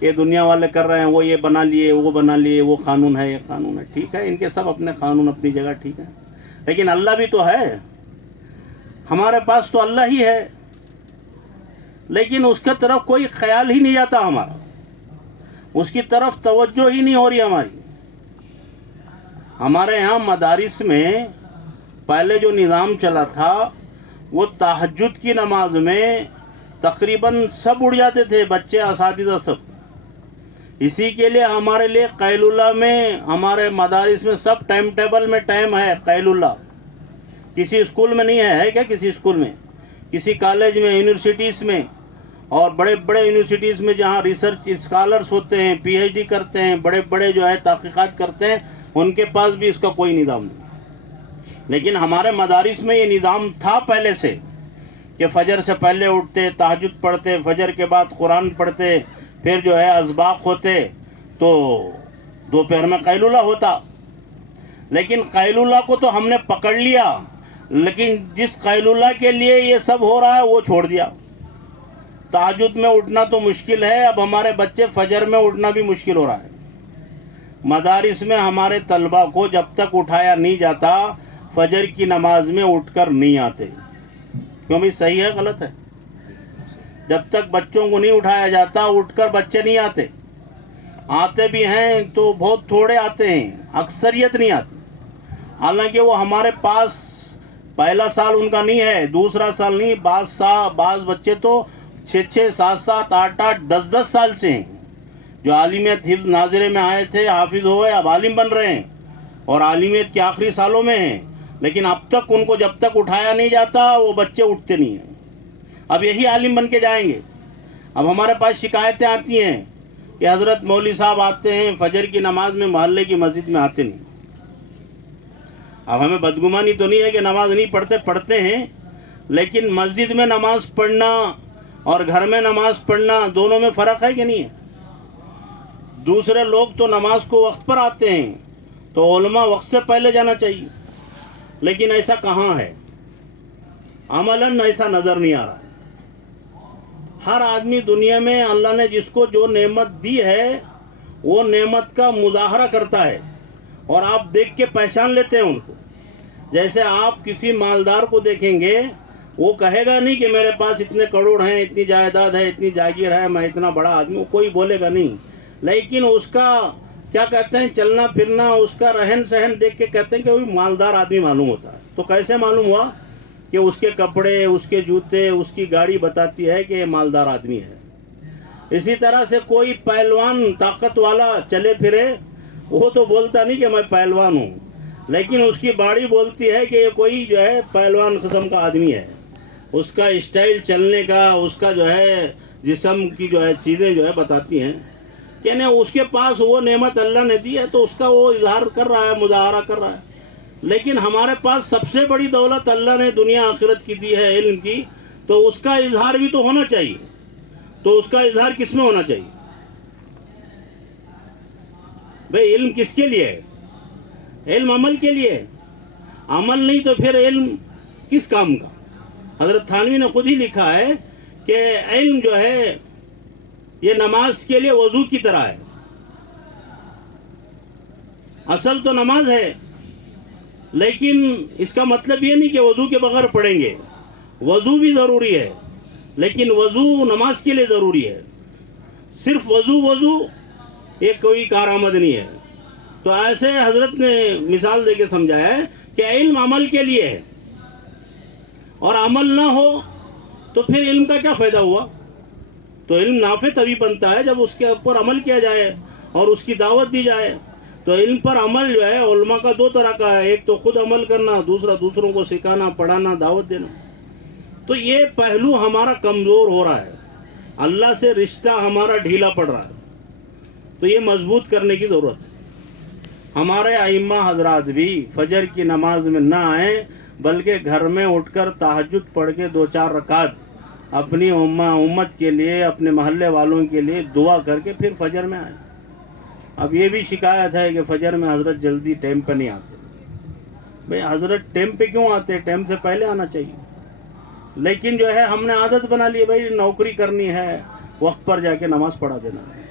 یہ دنیا والے کر رہے ہیں، وہ یہ بنا لیے، وہ بنا لیے، وہ قانون ہے، یہ قانون ہے، ٹھیک ہے، ان کے سب اپنے قانون اپنی جگہ ٹھیک ہے، لیکن اللہ بھی تو ہے، ہمارے پاس تو اللہ ہی ہے، لیکن اس کے طرف کوئی خیال ہی نہیں جاتا ہمارا، اس کی طرف توجہ ہی نہیں ہو رہی ہماری۔ ہمارے یہاں مدارس میں پہلے جو نظام چلا تھا وہ تہجد کی نماز میں تقریباً سب اڑ جاتے تھے، بچے، اساتذہ، سب۔ اسی کے لیے ہمارے لیے قیلولہ میں، ہمارے مدارس میں سب ٹائم ٹیبل میں ٹائم ہے قیلولہ۔ کسی اسکول میں نہیں ہے کیا؟ کسی اسکول میں، کسی کالج میں، یونیورسٹیز میں، اور بڑے بڑے یونیورسٹیز میں جہاں ریسرچ اسکالرس ہوتے ہیں، پی ایچ ڈی کرتے ہیں، بڑے بڑے جو ہے تحقیقات کرتے ہیں، ان کے پاس بھی اس کا کوئی نظام نہیں۔ لیکن ہمارے مدارس میں یہ نظام تھا پہلے سے کہ فجر سے پہلے اٹھتے، تہجد پڑھتے، فجر کے بعد قرآن پڑھتے، پھر جو ہے اسباق ہوتے، تو دوپہر میں قیلولہ ہوتا۔ لیکن قیلولہ کو تو ہم نے پکڑ لیا، لیکن جس قیلولہ کے لیے یہ سب ہو رہا ہے وہ چھوڑ دیا۔ تہجد میں اٹھنا تو مشکل ہے، اب ہمارے بچے فجر میں اٹھنا بھی مشکل ہو رہا ہے۔ مدارس میں ہمارے طلبہ کو جب تک اٹھایا نہیں جاتا فجر کی نماز میں اٹھ کر نہیں آتے۔ کیوں بھی؟ صحیح ہے غلط ہے؟ جب تک بچوں کو نہیں اٹھایا جاتا اٹھ کر بچے نہیں آتے، آتے بھی ہیں تو بہت تھوڑے آتے ہیں، اکثریت نہیں آتی۔ حالانکہ وہ ہمارے پاس پہلا سال ان کا نہیں ہے، دوسرا سال نہیں، بعض بچے تو 6 7 7 8 8 10 10 سال سے ہیں، جو عالمیت حفظ ناظرے میں آئے تھے، حافظ ہوئے، اب عالم بن رہے ہیں اور عالمیت کے آخری سالوں میں ہیں، لیکن اب تک ان کو جب تک اٹھایا نہیں جاتا وہ بچے اٹھتے نہیں ہیں۔ اب یہی عالم بن کے جائیں گے۔ اب ہمارے پاس شکایتیں آتی ہیں کہ حضرت مولوی صاحب آتے ہیں فجر کی نماز میں، محلے کی مسجد میں آتے نہیں۔ اب ہمیں بدگمانی تو نہیں ہے کہ نماز نہیں پڑھتے، پڑھتے ہیں، لیکن مسجد میں نماز پڑھنا اور گھر میں نماز پڑھنا دونوں میں فرق ہے کہ نہیں ہے؟ دوسرے لوگ تو نماز کو وقت پر آتے ہیں، تو علماء وقت سے پہلے جانا چاہیے، لیکن ایسا کہاں ہے؟ عملاً ایسا نظر نہیں آ رہا ہے۔ ہر آدمی دنیا میں اللہ نے جس کو جو نعمت دی ہے وہ نعمت کا مظاہرہ کرتا ہے، اور آپ دیکھ کے پہچان لیتے ہیں ان کو۔ جیسے آپ کسی مالدار کو دیکھیں گے، وہ کہے گا نہیں کہ میرے پاس اتنے کروڑ ہیں، اتنی جائیداد ہے، اتنی جاگیر ہے، میں اتنا بڑا آدمی ہوں، کوئی بولے گا نہیں، لیکن اس کا کیا کہتے ہیں، چلنا پھرنا، اس کا رہن سہن دیکھ کے کہتے ہیں کہ وہ مالدار آدمی معلوم ہوتا ہے۔ تو کیسے معلوم ہوا؟ کہ اس کے کپڑے، اس کے جوتے، اس کی گاڑی بتاتی ہے کہ یہ مالدار آدمی ہے۔ اسی طرح سے کوئی پہلوان طاقت والا چلے پھرے، وہ تو بولتا نہیں کہ میں پہلوان ہوں، لیکن اس کی باڑی بولتی ہے کہ یہ کوئی جو ہے پہلوان قسم کا آدمی ہے۔ اس کا اسٹائل چلنے کا، اس کا جو ہے جسم کی جو ہے چیزیں جو ہے بتاتی ہیں کہ نہیں، اس کے پاس وہ نعمت اللہ نے دی ہے تو اس کا وہ اظہار کر رہا ہے، مظاہرہ کر رہا ہے۔ لیکن ہمارے پاس سب سے بڑی دولت اللہ نے دنیا آخرت کی دی ہے، علم کی، تو اس کا اظہار بھی تو ہونا چاہیے۔ تو اس کا اظہار کس میں ہونا چاہیے؟ بھئی علم کس کے لیے ہے؟ علم عمل کے لیے ہے۔ عمل نہیں تو پھر علم کس کام کا؟ حضرت تھانوی نے خود ہی لکھا ہے کہ علم جو ہے یہ نماز کے لیے وضو کی طرح ہے۔ اصل تو نماز ہے، لیکن اس کا مطلب یہ نہیں کہ وضو کے بغیر پڑھیں گے، وضو بھی ضروری ہے، لیکن وضو نماز کے لیے ضروری ہے۔ صرف وضو یہ کوئی کارآمد نہیں ہے۔ تو ایسے حضرت نے مثال دے کے سمجھایا ہے کہ علم عمل کے لیے ہے، اور عمل نہ ہو تو پھر علم کا کیا فائدہ ہوا؟ تو علم نافع تبھی بنتا ہے جب اس کے اوپر عمل کیا جائے اور اس کی دعوت دی جائے۔ تو علم پر عمل جو ہے علماء کا 2 طرح کا ہے، ایک تو خود عمل کرنا، دوسرا دوسروں کو سکھانا، پڑھانا، دعوت دینا۔ تو یہ پہلو ہمارا کمزور ہو رہا ہے، اللہ سے رشتہ ہمارا ڈھیلا پڑ رہا ہے، تو یہ مضبوط کرنے کی ضرورت ہے۔ ہمارے ائمہ حضرات بھی فجر کی نماز میں نہ آئیں، بلکہ گھر میں اٹھ کر تہجد پڑھ کے 2-4 رکعت اپنی امت کے لیے، اپنے محلے والوں کے لیے دعا کر کے پھر فجر میں آئیں۔ اب یہ بھی شکایت ہے کہ فجر میں حضرت جلدی ٹائم پہ نہیں آتے، بھئی حضرت ٹائم پہ کیوں آتے ہیں؟ ٹائم سے پہلے آنا چاہیے، لیکن جو ہے ہم نے عادت بنا لی بھائی نوکری کرنی ہے، وقت پر جا کے نماز پڑھا دینا ہے۔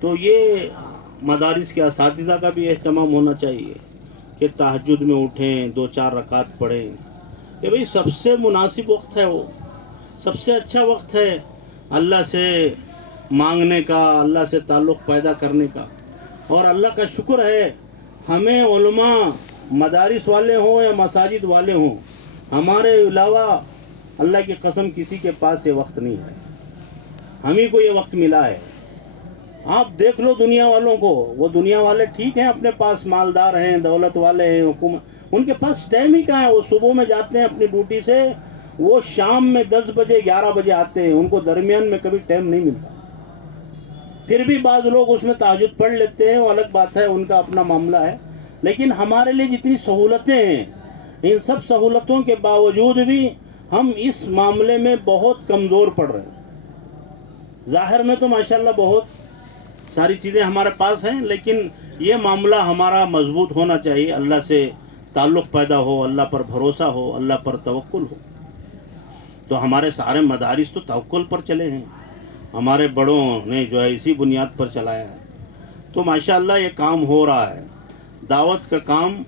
تو یہ مدارس کے اساتذہ کا بھی اہتمام ہونا چاہیے کہ تہجد میں اٹھیں، 2-4 رکعت پڑھیں، کہ بھئی سب سے مناسب وقت ہے، وہ سب سے اچھا وقت ہے اللہ سے مانگنے کا، اللہ سے تعلق پیدا کرنے کا۔ اور اللہ کا شکر ہے ہمیں علماء مدارس والے ہوں یا مساجد والے ہوں، ہمارے علاوہ اللہ کی قسم کسی کے پاس یہ وقت نہیں ہے، ہم ہی کو یہ وقت ملا ہے۔ آپ دیکھ لو دنیا والوں کو، وہ دنیا والے ٹھیک ہیں، اپنے پاس مالدار ہیں، دولت والے ہیں، حکومت، ان کے پاس ٹائم ہی کہاں ہے؟ وہ صبح میں جاتے ہیں اپنی ڈیوٹی سے، وہ شام میں 10 بجے 11 بجے آتے ہیں، ان کو درمیان میں کبھی ٹائم نہیں ملتا۔ پھر بھی بعض لوگ اس میں تہجد پڑھ لیتے ہیں، وہ الگ بات ہے، ان کا اپنا معاملہ ہے، لیکن ہمارے لیے جتنی سہولتیں ہیں، ان سب سہولتوں کے باوجود بھی ہم اس معاملے میں بہت کمزور پڑ رہے ہیں۔ ظاہر میں تو ماشاءاللہ بہت ساری چیزیں ہمارے پاس ہیں، لیکن یہ معاملہ ہمارا مضبوط ہونا چاہیے، اللہ سے تعلق پیدا ہو، اللہ پر بھروسہ ہو، اللہ پر توکل ہو۔ تو ہمارے سارے مدارس تو توکل پر چلے ہیں، ہمارے بڑوں نے جو ہے اسی بنیاد پر چلایا ہے۔ تو ماشاءاللہ یہ کام ہو رہا ہے، دعوت کا کام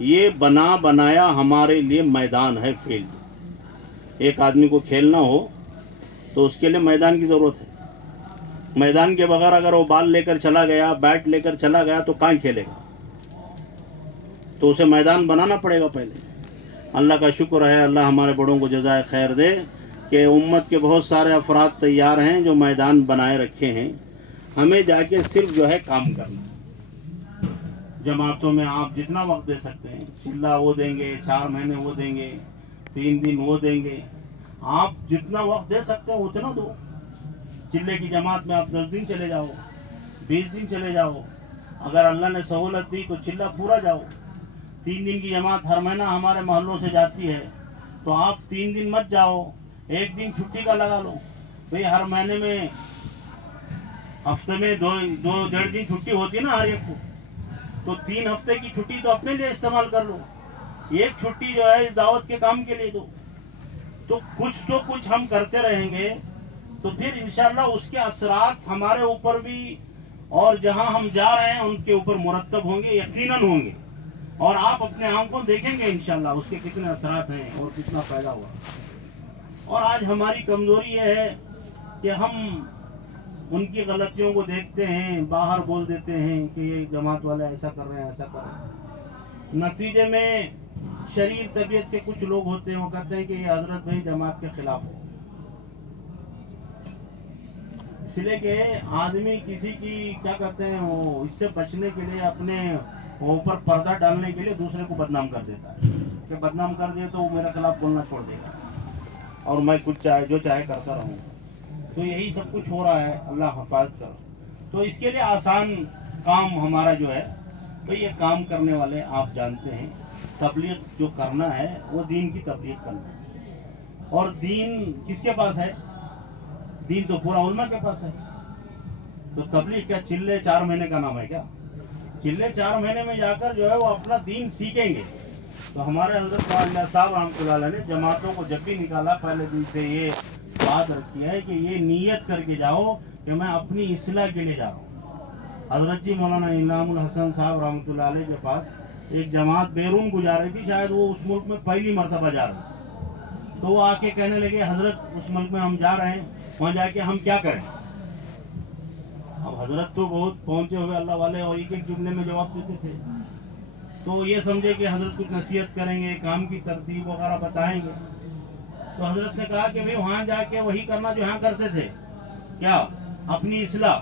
یہ بنایا ہمارے لیے میدان ہے، فیلڈ۔ ایک آدمی کو کھیلنا ہو تو اس کے لیے میدان کی ضرورت ہے، میدان کے بغیر اگر وہ بال لے کر چلا گیا، بیٹ لے کر چلا گیا تو کہاں کھیلے گا؟ تو اسے میدان بنانا پڑے گا پہلے۔ اللہ کا شکر ہے، اللہ ہمارے بڑوں کو جزائے خیر دے کہ امت کے بہت سارے افراد تیار ہیں جو میدان بنائے رکھے ہیں، ہمیں جا کے صرف جو ہے کام کرنا ہے۔ جماعتوں میں آپ جتنا وقت دے سکتے ہیں، چلہ وہ دیں گے، 4 مہینے وہ دیں گے، 3 دن وہ دیں گے، آپ جتنا وقت دے سکتے ہیں اتنا دو۔ چلے کی جماعت میں آپ 10 دن چلے جاؤ، 20 دن چلے جاؤ، اگر اللہ نے سہولت دی تو چلہ پورا جاؤ۔ 3 دن کی جماعت ہر مہینہ ہمارے محلوں سے جاتی ہے، تو آپ 3 دن مت جاؤ، 1 دن چھٹی کا لگا لو۔ بھئی ہر مہینے میں ہفتے میں 2-1.5 دن چھٹی ہوتی ہے نا ہر ایک کو، تو 3 ہفتے کی چھٹی تو اپنے لیے استعمال کر لو، ایک چھٹی جو ہے اس دعوت کے کام کے لیے دو۔ تو کچھ ہم کرتے رہیں گے تو پھر انشاءاللہ اس کے اثرات ہمارے اوپر بھی اور جہاں ہم جا رہے ہیں ان کے اوپر مرتب ہوں گے، یقیناً ہوں گے، اور آپ اپنے آنکھوں دیکھیں گے انشاءاللہ اس کے کتنے اثرات ہیں اور کتنا فائدہ ہوا۔ اور آج ہماری کمزوری یہ ہے کہ ہم ان کی غلطیوں کو دیکھتے ہیں، باہر بول دیتے ہیں کہ یہ جماعت والے ایسا کر رہے ہیں، ایسا کر رہے ہیں، نتیجے میں شریر طبیعت کے کچھ لوگ ہوتے ہیں، وہ کہتے ہیں کہ یہ حضرت بھائی جماعت کے خلاف ہے۔ اس لیے کہ آدمی کسی کی کیا کہتے ہیں، وہ اس سے بچنے کے لیے اپنے اوپر پردہ ڈالنے کے لیے دوسرے کو بدنام کر دیتا ہے، کہ بدنام کر دے تو وہ میرے خلاف بولنا چھوڑ دے گا اور میں کچھ جو چاہے کرتا رہوں۔ تو یہی سب کچھ ہو رہا ہے، اللہ حفاظت کرو۔ تو اس کے لیے آسان کام ہمارا جو ہے، تو یہ کام کرنے والے آپ جانتے ہیں، تبلیغ جو کرنا ہے وہ دین کی تبلیغ کرنا ہے۔ اور دین کس کے پاس ہے؟ دین تو پورا علماء کے پاس ہے۔ تو تبلیغ کیا چلے 4 مہینے کا نام ہے کیا؟ چلے 4 مہینے میں جا کر جو ہے وہ اپنا دین سیکھیں گے۔ تو ہمارے حضرت اللہ صاحب رحمۃ اللہ علیہ نے جماعتوں کو جب بھی نکالا پہلے دن سے یہ بات رکھی ہے کہ یہ نیت کر کے جاؤ کہ میں اپنی اصلاح کے لیے جا رہا ہوں۔ حضرت جی مولانا انعام الحسن صاحب رحمۃ اللہ علیہ کے پاس ایک جماعت بیرون گزارے تھی، شاید وہ اس ملک میں پہلی مرتبہ جا رہے تھے، تو وہ آ کے کہنے لگے حضرت اس ملک میں ہم جا رہے ہیں، وہاں جا کے ہم کیا کریں؟ اب حضرت تو بہت پہنچے ہوئے اللہ والے اور ایک جملے میں جواب دیتے تھے، تو یہ سمجھے کہ حضرت کچھ نصیحت کریں گے، کام کی ترتیب وغیرہ بتائیں گے۔ تو حضرت نے کہا کہ وہاں جا کے وہی کرنا جو یہاں کرتے تھے، کیا؟ اپنی اصلاح،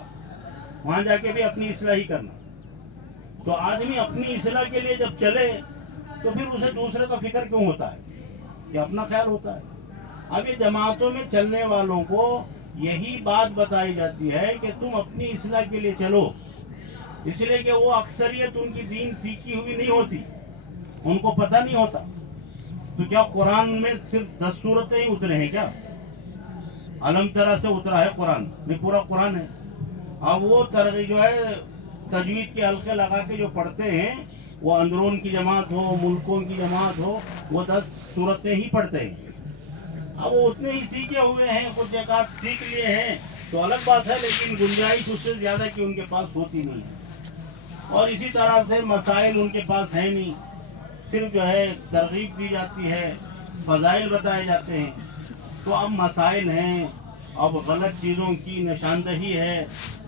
وہاں جا کے بھی اپنی اصلاح ہی کرنا۔ تو آدمی اپنی اصلاح کے لیے جب چلے تو پھر اسے دوسرے کا فکر کیوں ہوتا ہے؟ کہ اپنا خیال ہوتا ہے۔ اب یہ جماعتوں میں چلنے والوں کو یہی بات بتائی جاتی ہے کہ تم اپنی اصلاح کے لیے چلو، اس لیے کہ وہ اکثریت ان کی دین سیکھی ہوئی نہیں ہوتی، ان کو پتہ نہیں ہوتا۔ تو کیا قرآن میں صرف 10 سورتیں ہی اترے ہیں کیا؟ علم ترا سے اترا ہے قرآن، یہ پورا قرآن ہے۔ اب وہ جو ہے تجوید کے حلقے لگا کے جو پڑھتے ہیں وہ اندرون کی جماعت ہو، ملکوں کی جماعت ہو، وہ 10 صورتیں ہی پڑھتے ہیں. اب وہ اتنے ہی سیکھے ہوئے ہیں، کچھ ایک آدھ سیکھ لیے ہیں تو الگ بات ہے، لیکن گنجائش اس سے زیادہ کہ ان کے پاس ہوتی نہیں ہے. اور اسی طرح سے مسائل ان کے پاس ہیں نہیں، صرف جو ہے ترغیب دی جاتی ہے، فضائل بتائے جاتے ہیں. تو اب مسائل ہیں، اب غلط چیزوں کی نشاندہی ہے،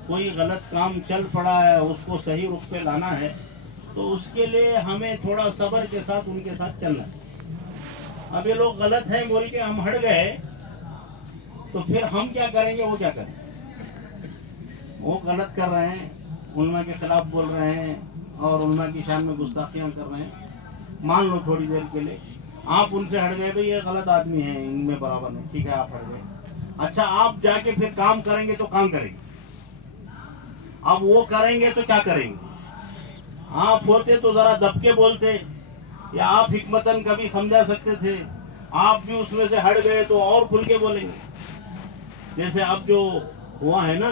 کوئی غلط کام چل پڑا ہے، اس کو صحیح رخ پہ لانا ہے، تو اس کے لیے ہمیں تھوڑا صبر کے ساتھ ان کے ساتھ چلنا ہے. اب یہ لوگ غلط ہیں بول کے ہم ہٹ گئے تو پھر ہم کیا کریں گے، وہ کیا کریں گے؟ وہ غلط کر رہے ہیں، علماء کے خلاف بول رہے ہیں اور علماء کی شان میں گستاخیاں کر رہے ہیں. مان لو تھوڑی دیر کے لیے آپ ان سے ہٹ گئے، بھئی یہ غلط آدمی ہیں، ان میں برابر نہیں، ٹھیک ہے آپ ہٹ گئے. اچھا آپ جا کے پھر کام کریں گے تو کام کریں گے، اب وہ کریں گے تو کیا کریں گے؟ آپ ہوتے تو ذرا دب کے بولتے، یا آپ حکمتاً کبھی سمجھا سکتے تھے. آپ بھی اس میں سے ہٹ گئے تو اور کھل کے بولیں گے. جیسے اب جو ہوا ہے نا،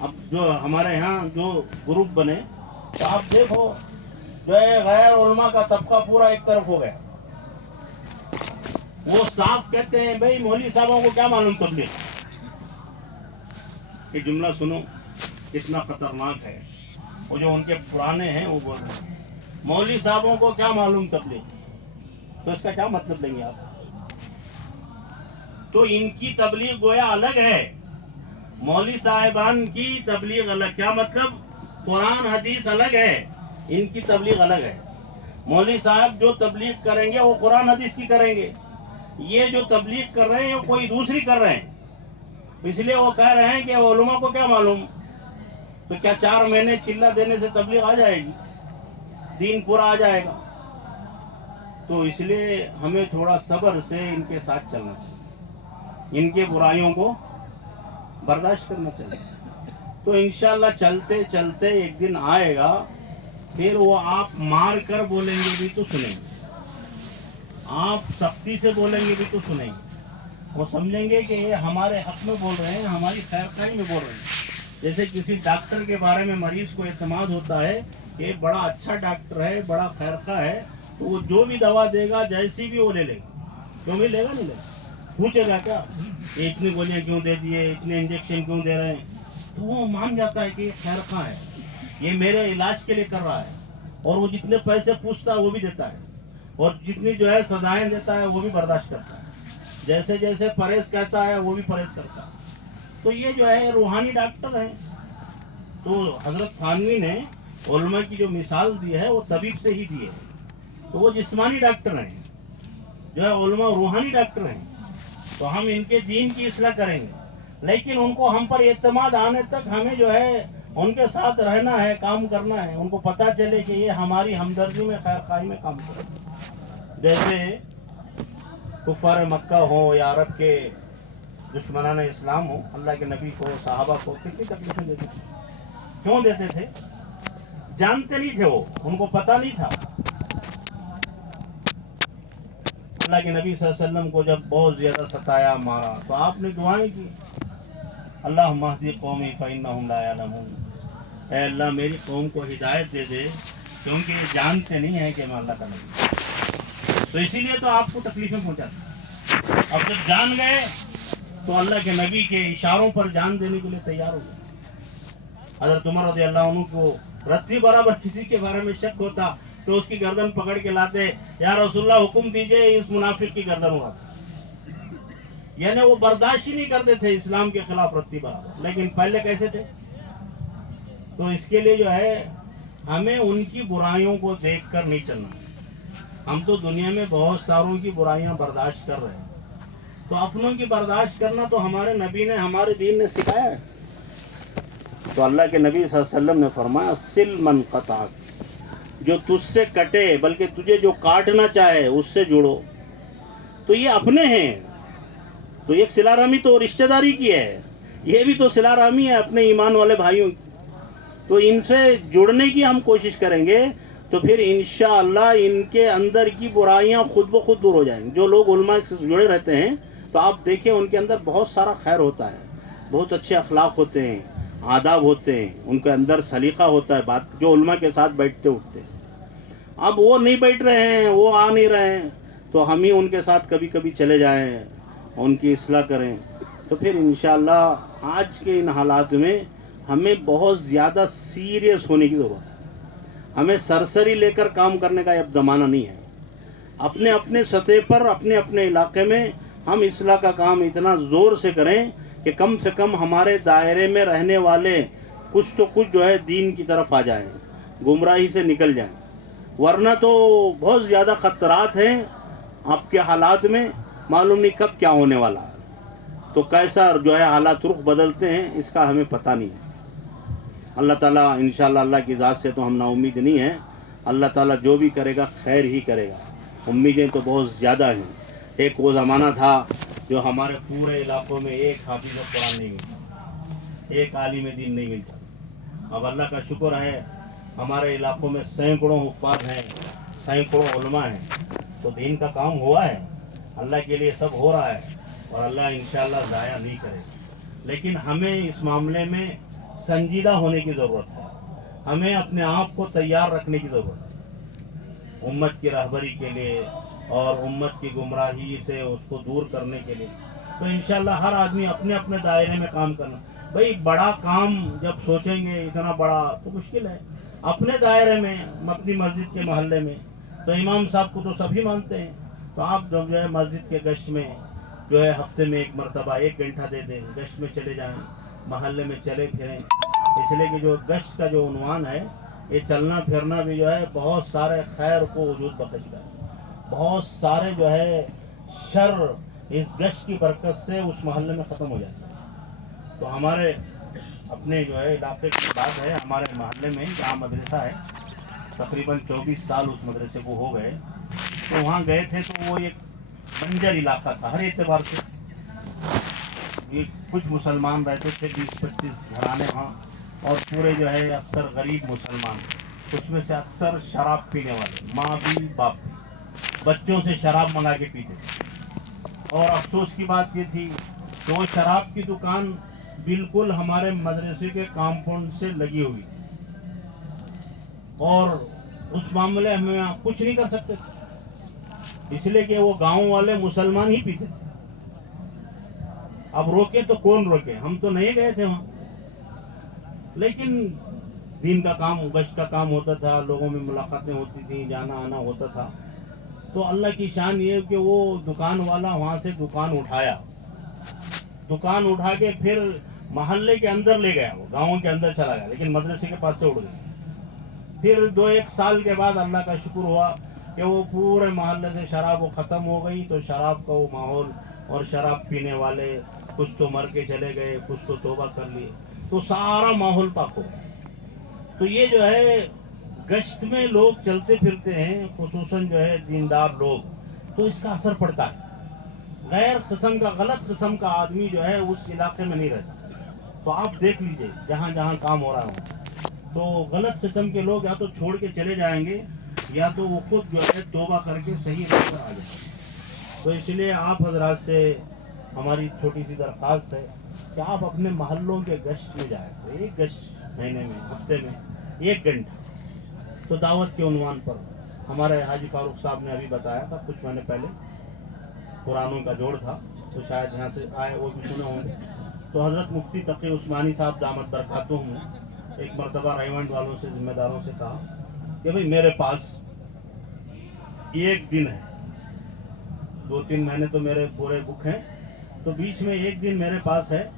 اب جو ہمارے ہاں جو گروپ بنے، تو آپ دیکھو جو ہے غیر علماء کا طبقہ پورا ایک طرف ہو گیا. وہ صاف کہتے ہیں بھئی مولوی صاحبوں کو کیا معلوم تبلیغ. یہ جملہ سنو کتنا خطرناک ہے. وہ جو ان کے پرانے ہیں وہ بول رہے ہیں مولوی صاحبوں کو کیا معلوم تبلیغ. تو اس کا کیا مطلب لیں گے آپ؟ تو ان کی تبلیغ گویا الگ ہے، مولوی صاحبان کی تبلیغ الگ. کیا مطلب؟ قرآن حدیث الگ ہے، ان کی تبلیغ الگ ہے. مولوی صاحب جو تبلیغ کریں گے وہ قرآن حدیث کی کریں گے، یہ جو تبلیغ کر رہے ہیں وہ کوئی دوسری کر رہے ہیں. اس لیے وہ کہہ رہے ہیں کہ علماء کو کیا معلوم. تو کیا 4 مہینے چلہ دینے سے تبلیغ آ جائے گی؟ دین پورا آ جائے گا؟ تو اس لیے ہمیں تھوڑا صبر سے ان کے ساتھ چلنا چاہیے، ان کے برائیوں کو برداشت کرنا چاہیے. تو انشاءاللہ چلتے چلتے ایک دن آئے گا، پھر وہ آپ مار کر بولیں گے بھی تو سنیں گے، آپ سختی سے بولیں گے بھی تو سنیں گے. وہ سمجھیں گے کہ یہ ہمارے حق میں بول رہے ہیں، ہماری خیر خواہی میں بول رہے ہیں. جیسے کسی ڈاکٹر کے بارے میں مریض کو اعتماد ہوتا ہے کہ یہ بڑا اچھا ڈاکٹر ہے، بڑا خیر خواہ ہے، تو وہ جو بھی دوا دے گا جیسی بھی وہ لے لے گا. کیوں بھی لے گا؟ نہیں لے گا. پوچھے گا کیا یہ اتنی گولیاں کیوں دے دیے، اتنے انجیکشن کیوں دے رہے ہیں؟ تو وہ مان جاتا ہے کہ یہ خیر خواہ ہے، یہ میرے علاج کے لیے کر رہا ہے. اور وہ جتنے پیسے پوچھتا ہے وہ بھی دیتا ہے، اور جتنی جو ہے سزائیں دیتا ہے وہ بھی برداشت کرتا ہے. جیسے جیسے پرہیز کہتا ہے وہ بھی پرہیز کرتا ہے. تو یہ جو ہے روحانی ڈاکٹر ہیں. تو حضرت تھانوی نے علماء کی جو مثال دی ہے وہ طبیب سے ہی دی ہے. تو وہ جسمانی ڈاکٹر ہیں، جو ہے علماء روحانی ڈاکٹر ہیں. تو ہم ان کے دین کی اصلاح کریں گے، لیکن ان کو ہم پر اعتماد آنے تک ہمیں جو ہے ان کے ساتھ رہنا ہے، کام کرنا ہے. ان کو پتہ چلے کہ یہ ہماری ہمدردی میں، خیر خواہی میں کام کرے. جیسے کفار مکہ ہو یا عرب کے دشمنان اسلام ہو، اللہ کے نبی کو، صحابہ کو کتنی تکلیفیں دیتے تھے. کیوں دیتے تھے؟ جانتے نہیں تھے، وہ ان کو پتہ نہیں تھا. اللہ کے نبی صلی اللہ علیہ وسلم کو جب بہت زیادہ ستایا، مارا، تو آپ نے دعائیں کی، اللہم اہدی قومی فانہم لا یعلمون. اے اللہ میری قوم کو ہدایت دے دے، کیونکہ یہ جانتے نہیں ہیں کہ میں اللہ کا نبی ہوں. تو اسی لیے تو آپ کو تکلیفیں پہنچاتے. اب جب جان گئے تو اللہ کے نبی کے اشاروں پر جان دینے کے لیے تیار ہو گئے. حضرت عمر رضی اللہ عنہ کو رتی برابر کسی کے بارے میں شک ہوتا تو اس کی گردن پکڑ کے لاتے، یا رسول اللہ حکم دیجئے اس منافق کی گردن اڑا. یعنی وہ برداشت ہی نہیں کرتے تھے اسلام کے خلاف رتی برابر. لیکن پہلے کیسے تھے؟ تو اس کے لیے جو ہے ہمیں ان کی برائیوں کو دیکھ کر نہیں چلنا. ہم تو دنیا میں بہت ساروں کی برائیاں برداشت کر رہے ہیں، تو اپنوں کی برداشت کرنا تو ہمارے نبی نے، ہمارے دین نے سکھایا ہے. تو اللہ کے نبی صلی اللہ علیہ وسلم نے فرمایا سل من قطعک، جو تجھ سے کٹے بلکہ تجھے جو کاٹنا چاہے اس سے جڑو. تو یہ اپنے ہیں، تو ایک صلہ رحمی تو رشتہ داری کی ہے، یہ بھی تو صلہ رحمی ہے اپنے ایمان والے بھائیوں کی. تو ان سے جڑنے کی ہم کوشش کریں گے تو پھر انشاءاللہ ان کے اندر کی برائیاں خود بخود دور ہو جائیں گی. جو لوگ علماء سے جڑے رہتے ہیں تو آپ دیکھیں ان کے اندر بہت سارا خیر ہوتا ہے، بہت اچھے اخلاق ہوتے ہیں، آداب ہوتے ہیں، ان کے اندر سلیقہ ہوتا ہے. بات جو علماء کے ساتھ بیٹھتے اٹھتے ہیں اب وہ نہیں بیٹھ رہے ہیں, وہ آ نہیں رہے ہیں, تو ہم ہی ان کے ساتھ کبھی کبھی چلے جائیں, ان کی اصلاح کریں, تو پھر انشاءاللہ آج کے ان حالات میں ہمیں بہت زیادہ سیریس ہونے کی ضرورت ہے. ہمیں سرسری لے کر کام کرنے کا اب زمانہ نہیں ہے. اپنے اپنے سطح پر اپنے اپنے علاقے میں ہم اصلاح کا کام اتنا زور سے کریں کہ کم سے کم ہمارے دائرے میں رہنے والے کچھ تو کچھ جو ہے دین کی طرف آ جائیں, گمراہی سے نکل جائیں. ورنہ تو بہت زیادہ خطرات ہیں آپ کے حالات میں, معلوم نہیں کب کیا ہونے والا ہے, تو کیسا جو ہے حالات رخ بدلتے ہیں اس کا ہمیں پتہ نہیں ہے. اللہ تعالیٰ انشاءاللہ اللہ کی ذات سے تو ہم نا امید نہیں ہیں. اللہ تعالیٰ جو بھی کرے گا خیر ہی کرے گا. امیدیں تو بہت زیادہ ہیں. ایک وہ زمانہ تھا جو ہمارے پورے علاقوں میں ایک حافظ قرآن نہیں ملتا, ایک عالم دین نہیں ملتا. اب اللہ کا شکر ہے ہمارے علاقوں میں سینکڑوں حفاظ ہیں, سینکڑوں علماء ہیں, تو دین کا کام ہوا ہے, اللہ کے لیے سب ہو رہا ہے, اور اللہ انشاءاللہ ضائع نہیں کرے. لیکن ہمیں اس معاملے میں سنجیدہ ہونے کی ضرورت ہے. ہمیں اپنے آپ کو تیار رکھنے کی ضرورت ہے امت کی رہبری کے لیے اور امت کی گمراہی سے اس کو دور کرنے کے لیے. تو انشاءاللہ ہر آدمی اپنے اپنے دائرے میں کام کرنا. بھئی بڑا کام جب سوچیں گے اتنا بڑا تو مشکل ہے. اپنے دائرے میں, اپنی مسجد کے محلے میں, تو امام صاحب کو تو سبھی مانتے ہیں, تو آپ جو ہے مسجد کے گشت میں جو ہے ہفتے میں ایک مرتبہ 1 گھنٹہ دے دیں, گشت میں چلے جائیں, محلے میں چلے پھریں. اس لیے کہ جو گشت کا جو عنوان ہے, یہ چلنا پھرنا بھی جو ہے بہت سارے خیر کو وجود بخشتا ہے. بہت سارے جو ہے شر اس گشت کی برکت سے اس محلے میں ختم ہو جاتا ہے. تو ہمارے اپنے جو ہے علاقے کی بات ہے, ہمارے محلے میں جہاں مدرسہ ہے تقریباً 24 سال اس مدرسے کو ہو گئے. تو وہاں گئے تھے تو وہ ایک بنجر علاقہ تھا ہر اعتبار سے. یہ کچھ مسلمان رہتے تھے, 20-25 گھرانے وہاں, اور پورے جو ہے اکثر غریب مسلمان. اس میں سے اکثر شراب پینے والے, ماں بھی باپ بھی, بچوں سے شراب منگا کے پیتے تھے. اور افسوس کی بات یہ تھی کہ وہ شراب کی دکان بالکل ہمارے مدرسے کے کمپاؤنڈ سے لگی ہوئی تھی, اور اس معاملے میں آپ کچھ نہیں کر سکتے تھے, اس لیے کہ وہ گاؤں والے مسلمان ہی پیتے تھے. اب روکے تو کون روکے, ہم تو نہیں گئے تھے وہاں. لیکن دین کا کام, گشت کا کام ہوتا تھا, لوگوں میں ملاقاتیں ہوتی تھیں, جانا آنا ہوتا تھا. تو اللہ کی شان یہ کہ وہ دکان والا وہاں سے دکان اٹھایا, دکان اٹھا کے پھر محلے کے اندر لے گیا, وہ گاؤں کے اندر چلا گیا, لیکن مدرسے کے پاس سے اڑ گیا. پھر 2-1 سال کے بعد اللہ کا شکر ہوا کہ وہ پورے محلے سے شراب وہ ختم ہو گئی. تو شراب کا وہ ماحول اور شراب پینے والے کچھ تو مر کے چلے گئے, کچھ تو توبہ کر لیے, تو سارا ماحول پاک ہو گیا. تو یہ جو ہے گشت میں لوگ چلتے پھرتے ہیں, خصوصاً جو ہے دیندار لوگ, تو اس کا اثر پڑتا ہے. غیر قسم کا, غلط قسم کا آدمی جو ہے اس علاقے میں نہیں رہتا. تو آپ دیکھ لیجئے جہاں جہاں کام ہو رہا ہو, تو غلط قسم کے لوگ یا تو چھوڑ کے چلے جائیں گے, یا تو وہ خود جو ہے توبہ کر کے صحیح راہ پر آ جائیں گے. تو اس لیے آپ حضرات سے ہماری چھوٹی سی درخواست ہے کہ آپ اپنے محلوں کے گشت میں جائیں. ایک گشت مہینے میں, ہفتے میں 1 گھنٹہ, تو دعوت کے عنوان پر. ہمارے حاجی فاروق صاحب نے ابھی بتایا تھا کچھ مہینے پہلے, قرآنوں کا جوڑ تھا, تو شاید یہاں سے آئے وہ بھی سنے ہوں گے. تو حضرت مفتی تقی عثمانی صاحب دامت برکاتہم نے ایک مرتبہ ریونڈ والوں سے, ذمہ داروں سے کہا کہ بھئی میرے پاس 1 دن ہے, 2-3 مہینے تو میرے پورے بک ہیں, تو بیچ میں 1 دن میرے پاس ہے.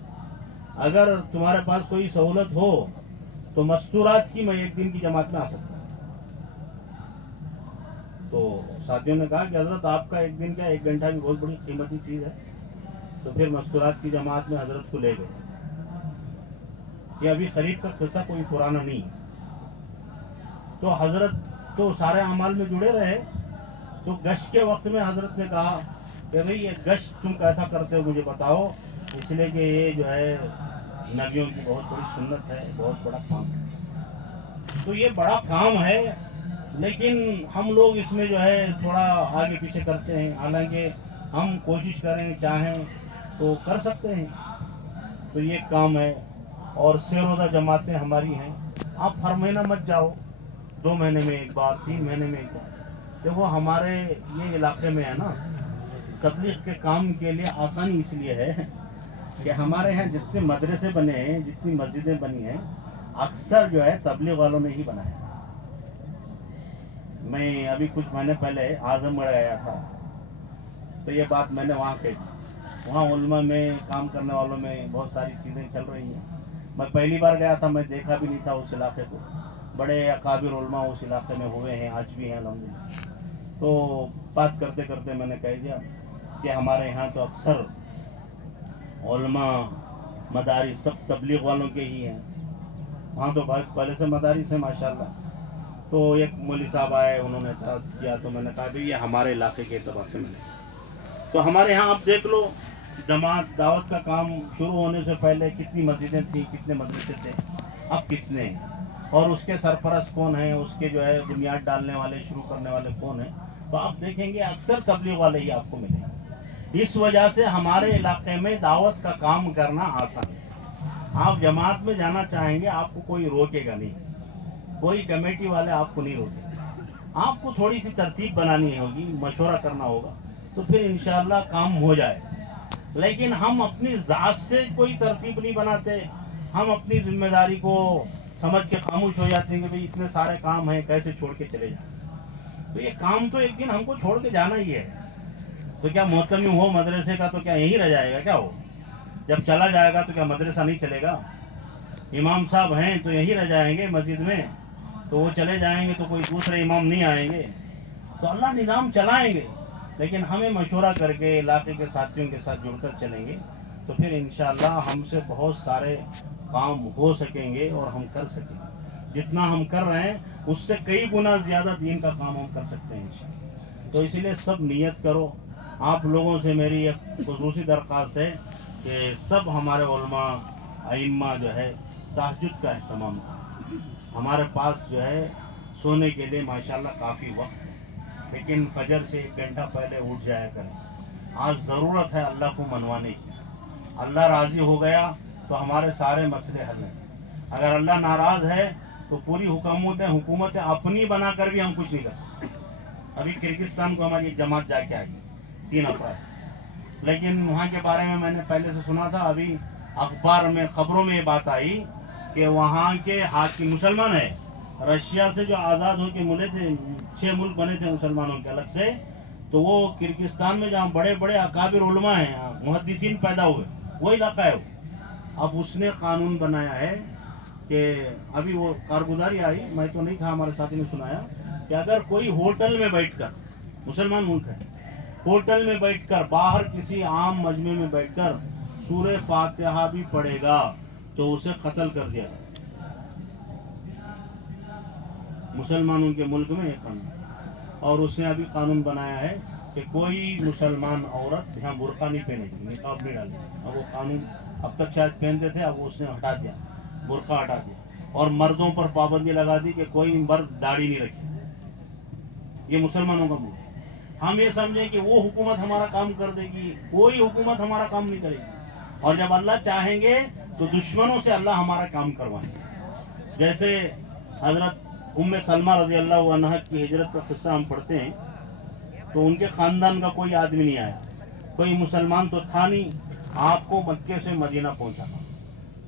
اگر تمہارے پاس کوئی سہولت ہو تو مستورات کی میں 1 دن کی جماعت میں آ سکتا ہوں. تو ساتھیوں نے کہا کہ حضرت آپ کا 1 دن کیا, 1 گھنٹہ بھی بہت بڑی قیمتی چیز ہے. تو پھر مستورات کی جماعت میں حضرت کو لے گئے. یہ ابھی قریب کا قصہ کوئی پرانا نہیں. تو حضرت تو سارے اعمال میں جڑے رہے. تو گشت کے وقت میں حضرت نے کہا کہ بھئی یہ گشت تم کیسا کرتے ہو مجھے بتاؤ, اس لیے کہ یہ جو ہے نبیوں کی بہت بڑی سنت ہے, بہت بڑا کام ہے. تو یہ بڑا کام ہے, لیکن ہم لوگ اس میں جو ہے تھوڑا آگے پیچھے کرتے ہیں. حالانکہ ہم کوشش کریں, چاہیں تو کر سکتے ہیں. تو یہ کام ہے. اور 6 روزہ جماعتیں ہماری ہیں. آپ ہر مہینہ مت جاؤ, 2 مہینے میں ایک بار، 3 مہینے میں ایک بار. دیکھو ہمارے یہ علاقے میں ہے نا، تبلیغ کے کام کے لیے آسانی اس لیے ہے کہ ہمارے یہاں جتنے مدرسے بنے ہیں، جتنی مسجدیں بنی ہیں، اکثر جو ہے تبلیغ والوں نے ہی بنایا. میں ابھی کچھ مہینے پہلے اعظم گڑھ گیا تھا، تو یہ بات میں نے وہاں کہی. وہاں علماء میں کام کرنے والوں میں بہت ساری چیزیں چل رہی ہیں. میں پہلی بار گیا تھا، میں دیکھا بھی نہیں تھا اس علاقے کو. بڑے اکابر علماء اس علاقے میں ہوئے ہیں، آج بھی ہیں الحمدللہ. تو بات کرتے کرتے میں نے کہہ دیا کہ ہمارے یہاں تو اکثر علماء مدارس سب تبلیغ والوں کے ہی ہیں. وہاں تو بہت پہلے سے مدارس ہیں ماشاءاللہ. تو ایک مولوی صاحب آئے، انہوں نے اعتراض کیا، تو میں نے کہا بھئی یہ ہمارے علاقے کے اعتبار سے میں نے. تو ہمارے یہاں آپ دیکھ لو، جماعت دعوت کا کام شروع ہونے سے پہلے کتنی مسجدیں تھیں، کتنے مدرسے تھے، اب کتنے ہیں، اور اس کے سرپرست کون ہیں، اس کے جو ہے بنیاد ڈالنے والے، شروع کرنے والے کون ہیں. تو آپ دیکھیں گے اکثر تبلیغ والے ہی آپ کو ملیں گے. اس وجہ سے ہمارے علاقے میں دعوت کا کام کرنا آسان ہے. آپ جماعت میں جانا چاہیں گے، آپ کو کوئی روکے گا نہیں، کوئی کمیٹی والے آپ کو نہیں روکے گا. آپ کو تھوڑی سی ترتیب بنانی ہوگی، مشورہ کرنا ہوگا، تو پھر انشاءاللہ کام ہو جائے. لیکن ہم اپنی ذات سے کوئی ترتیب نہیں بناتے. ہم اپنی ذمہ داری کو سمجھ کے خاموش ہو جاتے ہیں کہ بھئی اتنے سارے کام ہیں، کیسے چھوڑ کے چلے جائیں. تو یہ کام تو ایک دن ہم کو چھوڑ کے جانا ہی ہے. تو کیا محتمم ہو مدرسے کا تو کیا یہیں رہ جائے گا؟ کیا ہو جب چلا جائے گا تو کیا مدرسہ نہیں چلے گا؟ امام صاحب ہیں تو یہیں رہ جائیں گے مسجد میں، تو وہ چلے جائیں گے تو کوئی دوسرے امام نہیں آئیں گے. تو اللہ نظام چلائیں گے، لیکن ہمیں مشورہ کر کے علاقے کے ساتھیوں کے ساتھ جڑ کر چلیں گے تو پھر انشاءاللہ ہم سے بہت سارے کام ہو سکیں گے اور ہم کر سکیں گے. جتنا ہم کر رہے ہیں اس سے کئی گنا زیادہ دین کا کام ہم کر سکتے ہیں انشاءاللہ. تو اسی لیے سب نیت کرو. آپ لوگوں سے میری ایک خصوصی درخواست ہے کہ سب ہمارے علماء ائمہ جو ہے تہجد کا اہتمام کریں. ہمارے پاس جو ہے سونے کے لیے ماشاءاللہ کافی وقت ہے، لیکن فجر سے 1 گھنٹہ پہلے اٹھ جایا کریں. آج ضرورت ہے اللہ کو منوانے کی. اللہ راضی ہو گیا تو ہمارے سارے مسئلے حل ہیں. اگر اللہ ناراض ہے تو پوری حکومتیں اپنی بنا کر بھی ہم کچھ نہیں کر سکتے. ابھی کرگستان کو ہماری ایک جماعت جا کے آئی، 3 افراد، لیکن وہاں کے بارے میں میں نے پہلے سے سنا تھا. ابھی اخبار میں، خبروں میں یہ بات آئی کہ وہاں کے حاکم مسلمان ہیں، رشیا سے جو آزاد ہو کے ملے تھے، 6 ملک بنے تھے مسلمانوں کے الگ سے، تو وہ کرگستان میں جہاں بڑے بڑے اکابر علماء ہیں، محدثین پیدا ہوئے، وہ علاقہ ہے وہ. اب اس نے قانون بنایا ہے کہ ابھی وہ کارگزاری آئی، میں تو نہیں تھا، ہمارے ساتھی نے سنایا کہ اگر کوئی ہوٹل میں بیٹھ کر، مسلمان ملک ہے، ہوٹل میں بیٹھ کر، باہر کسی عام مجمع میں بیٹھ کر سورہ فاتحہ بھی پڑھے گا تو اسے قتل کر دیا جائے. مسلمانوں کے ملک میں یہ قانون. اور اس نے ابھی قانون بنایا ہے کہ کوئی مسلمان عورت یہاں برقع نہیں پہنے گی، نقاب نہیں ڈالے گی. اب وہ قانون اب تک شاید پہنتے تھے، اب اس نے ہٹا دیا، برقع ہٹا دیا. اور مردوں پر پابندی لگا دی کہ کوئی مرد داڑھی نہیں رکھے. یہ مسلمانوں کا ملک ہے. ہم یہ سمجھیں کہ وہ حکومت ہمارا کام کر دے گی، کوئی حکومت ہمارا کام نہیں کرے گی. اور جب اللہ چاہیں گے تو دشمنوں سے اللہ ہمارا کام کروائیں گے. جیسے حضرت ام سلمہ رضی اللہ عنہ کی ہجرت کا قصہ ہم پڑھتے ہیں تو ان کے خاندان کا کوئی آدمی نہیں آیا، کوئی مسلمان تو تھا نہیں. آپ کو مکے سے مدینہ پہنچانا،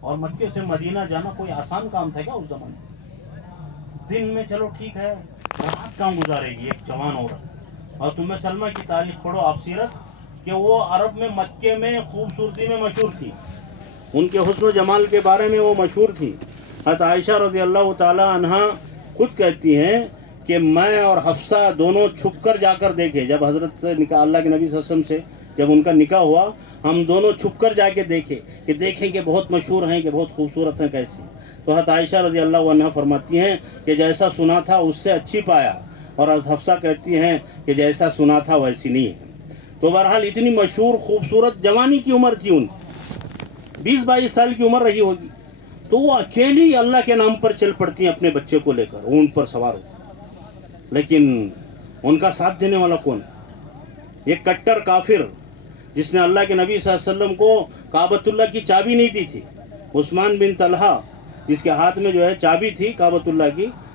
اور مکے سے مدینہ جانا کوئی آسان کام تھا کیا اس زمانے میں؟ دن میں چلو ٹھیک ہے، رات کہاں گزارے گی ایک جوان عورت. اور تمہیں سلمہ کی تاریخ پڑھو، آپ سیرت، کہ وہ عرب میں مکے میں خوبصورتی میں مشہور تھی، ان کے حسن و جمال کے بارے میں وہ مشہور تھی. حضرت عائشہ رضی اللہ تعالی عنہا خود کہتی ہیں کہ میں اور حفصہ دونوں چھپ کر جا کر دیکھے. جب حضرت سے نکاح، اللہ کے نبی صلی اللہ علیہ وسلم سے جب ان کا نکاح ہوا، ہم دونوں چھپ کر جا کے دیکھے کہ دیکھیں کہ بہت مشہور ہیں، کہ بہت خوبصورت ہیں کیسی. تو حضرت عائشہ رضی اللہ عنہا فرماتی ہیں کہ جیسا سنا تھا اس سے اچھی پایا، اور حضرت حفصہ کہتی ہیں کہ جیسا سنا تھا ویسی نہیں ہے. تو بہرحال اتنی مشہور خوبصورت، جوانی کی عمر تھی ان کی، 20-22 سال کی عمر رہی ہوگی. تو وہ اکیلی اللہ کے نام پر چل پڑتی ہیں اپنے بچے کو لے کر، اونٹ پر سوار ہو. لیکن ان کا ساتھ دینے والا کون ہے؟ یہ کٹر کافر جس نے اللہ کے نبی صلی اللہ علیہ وسلم کو کعبۃ اللہ کی چابی نہیں دی تھی، عثمان بن طلحہ، جس کے ہاتھ میں جو ہے چابی تھی کعبۃ اللہ کی،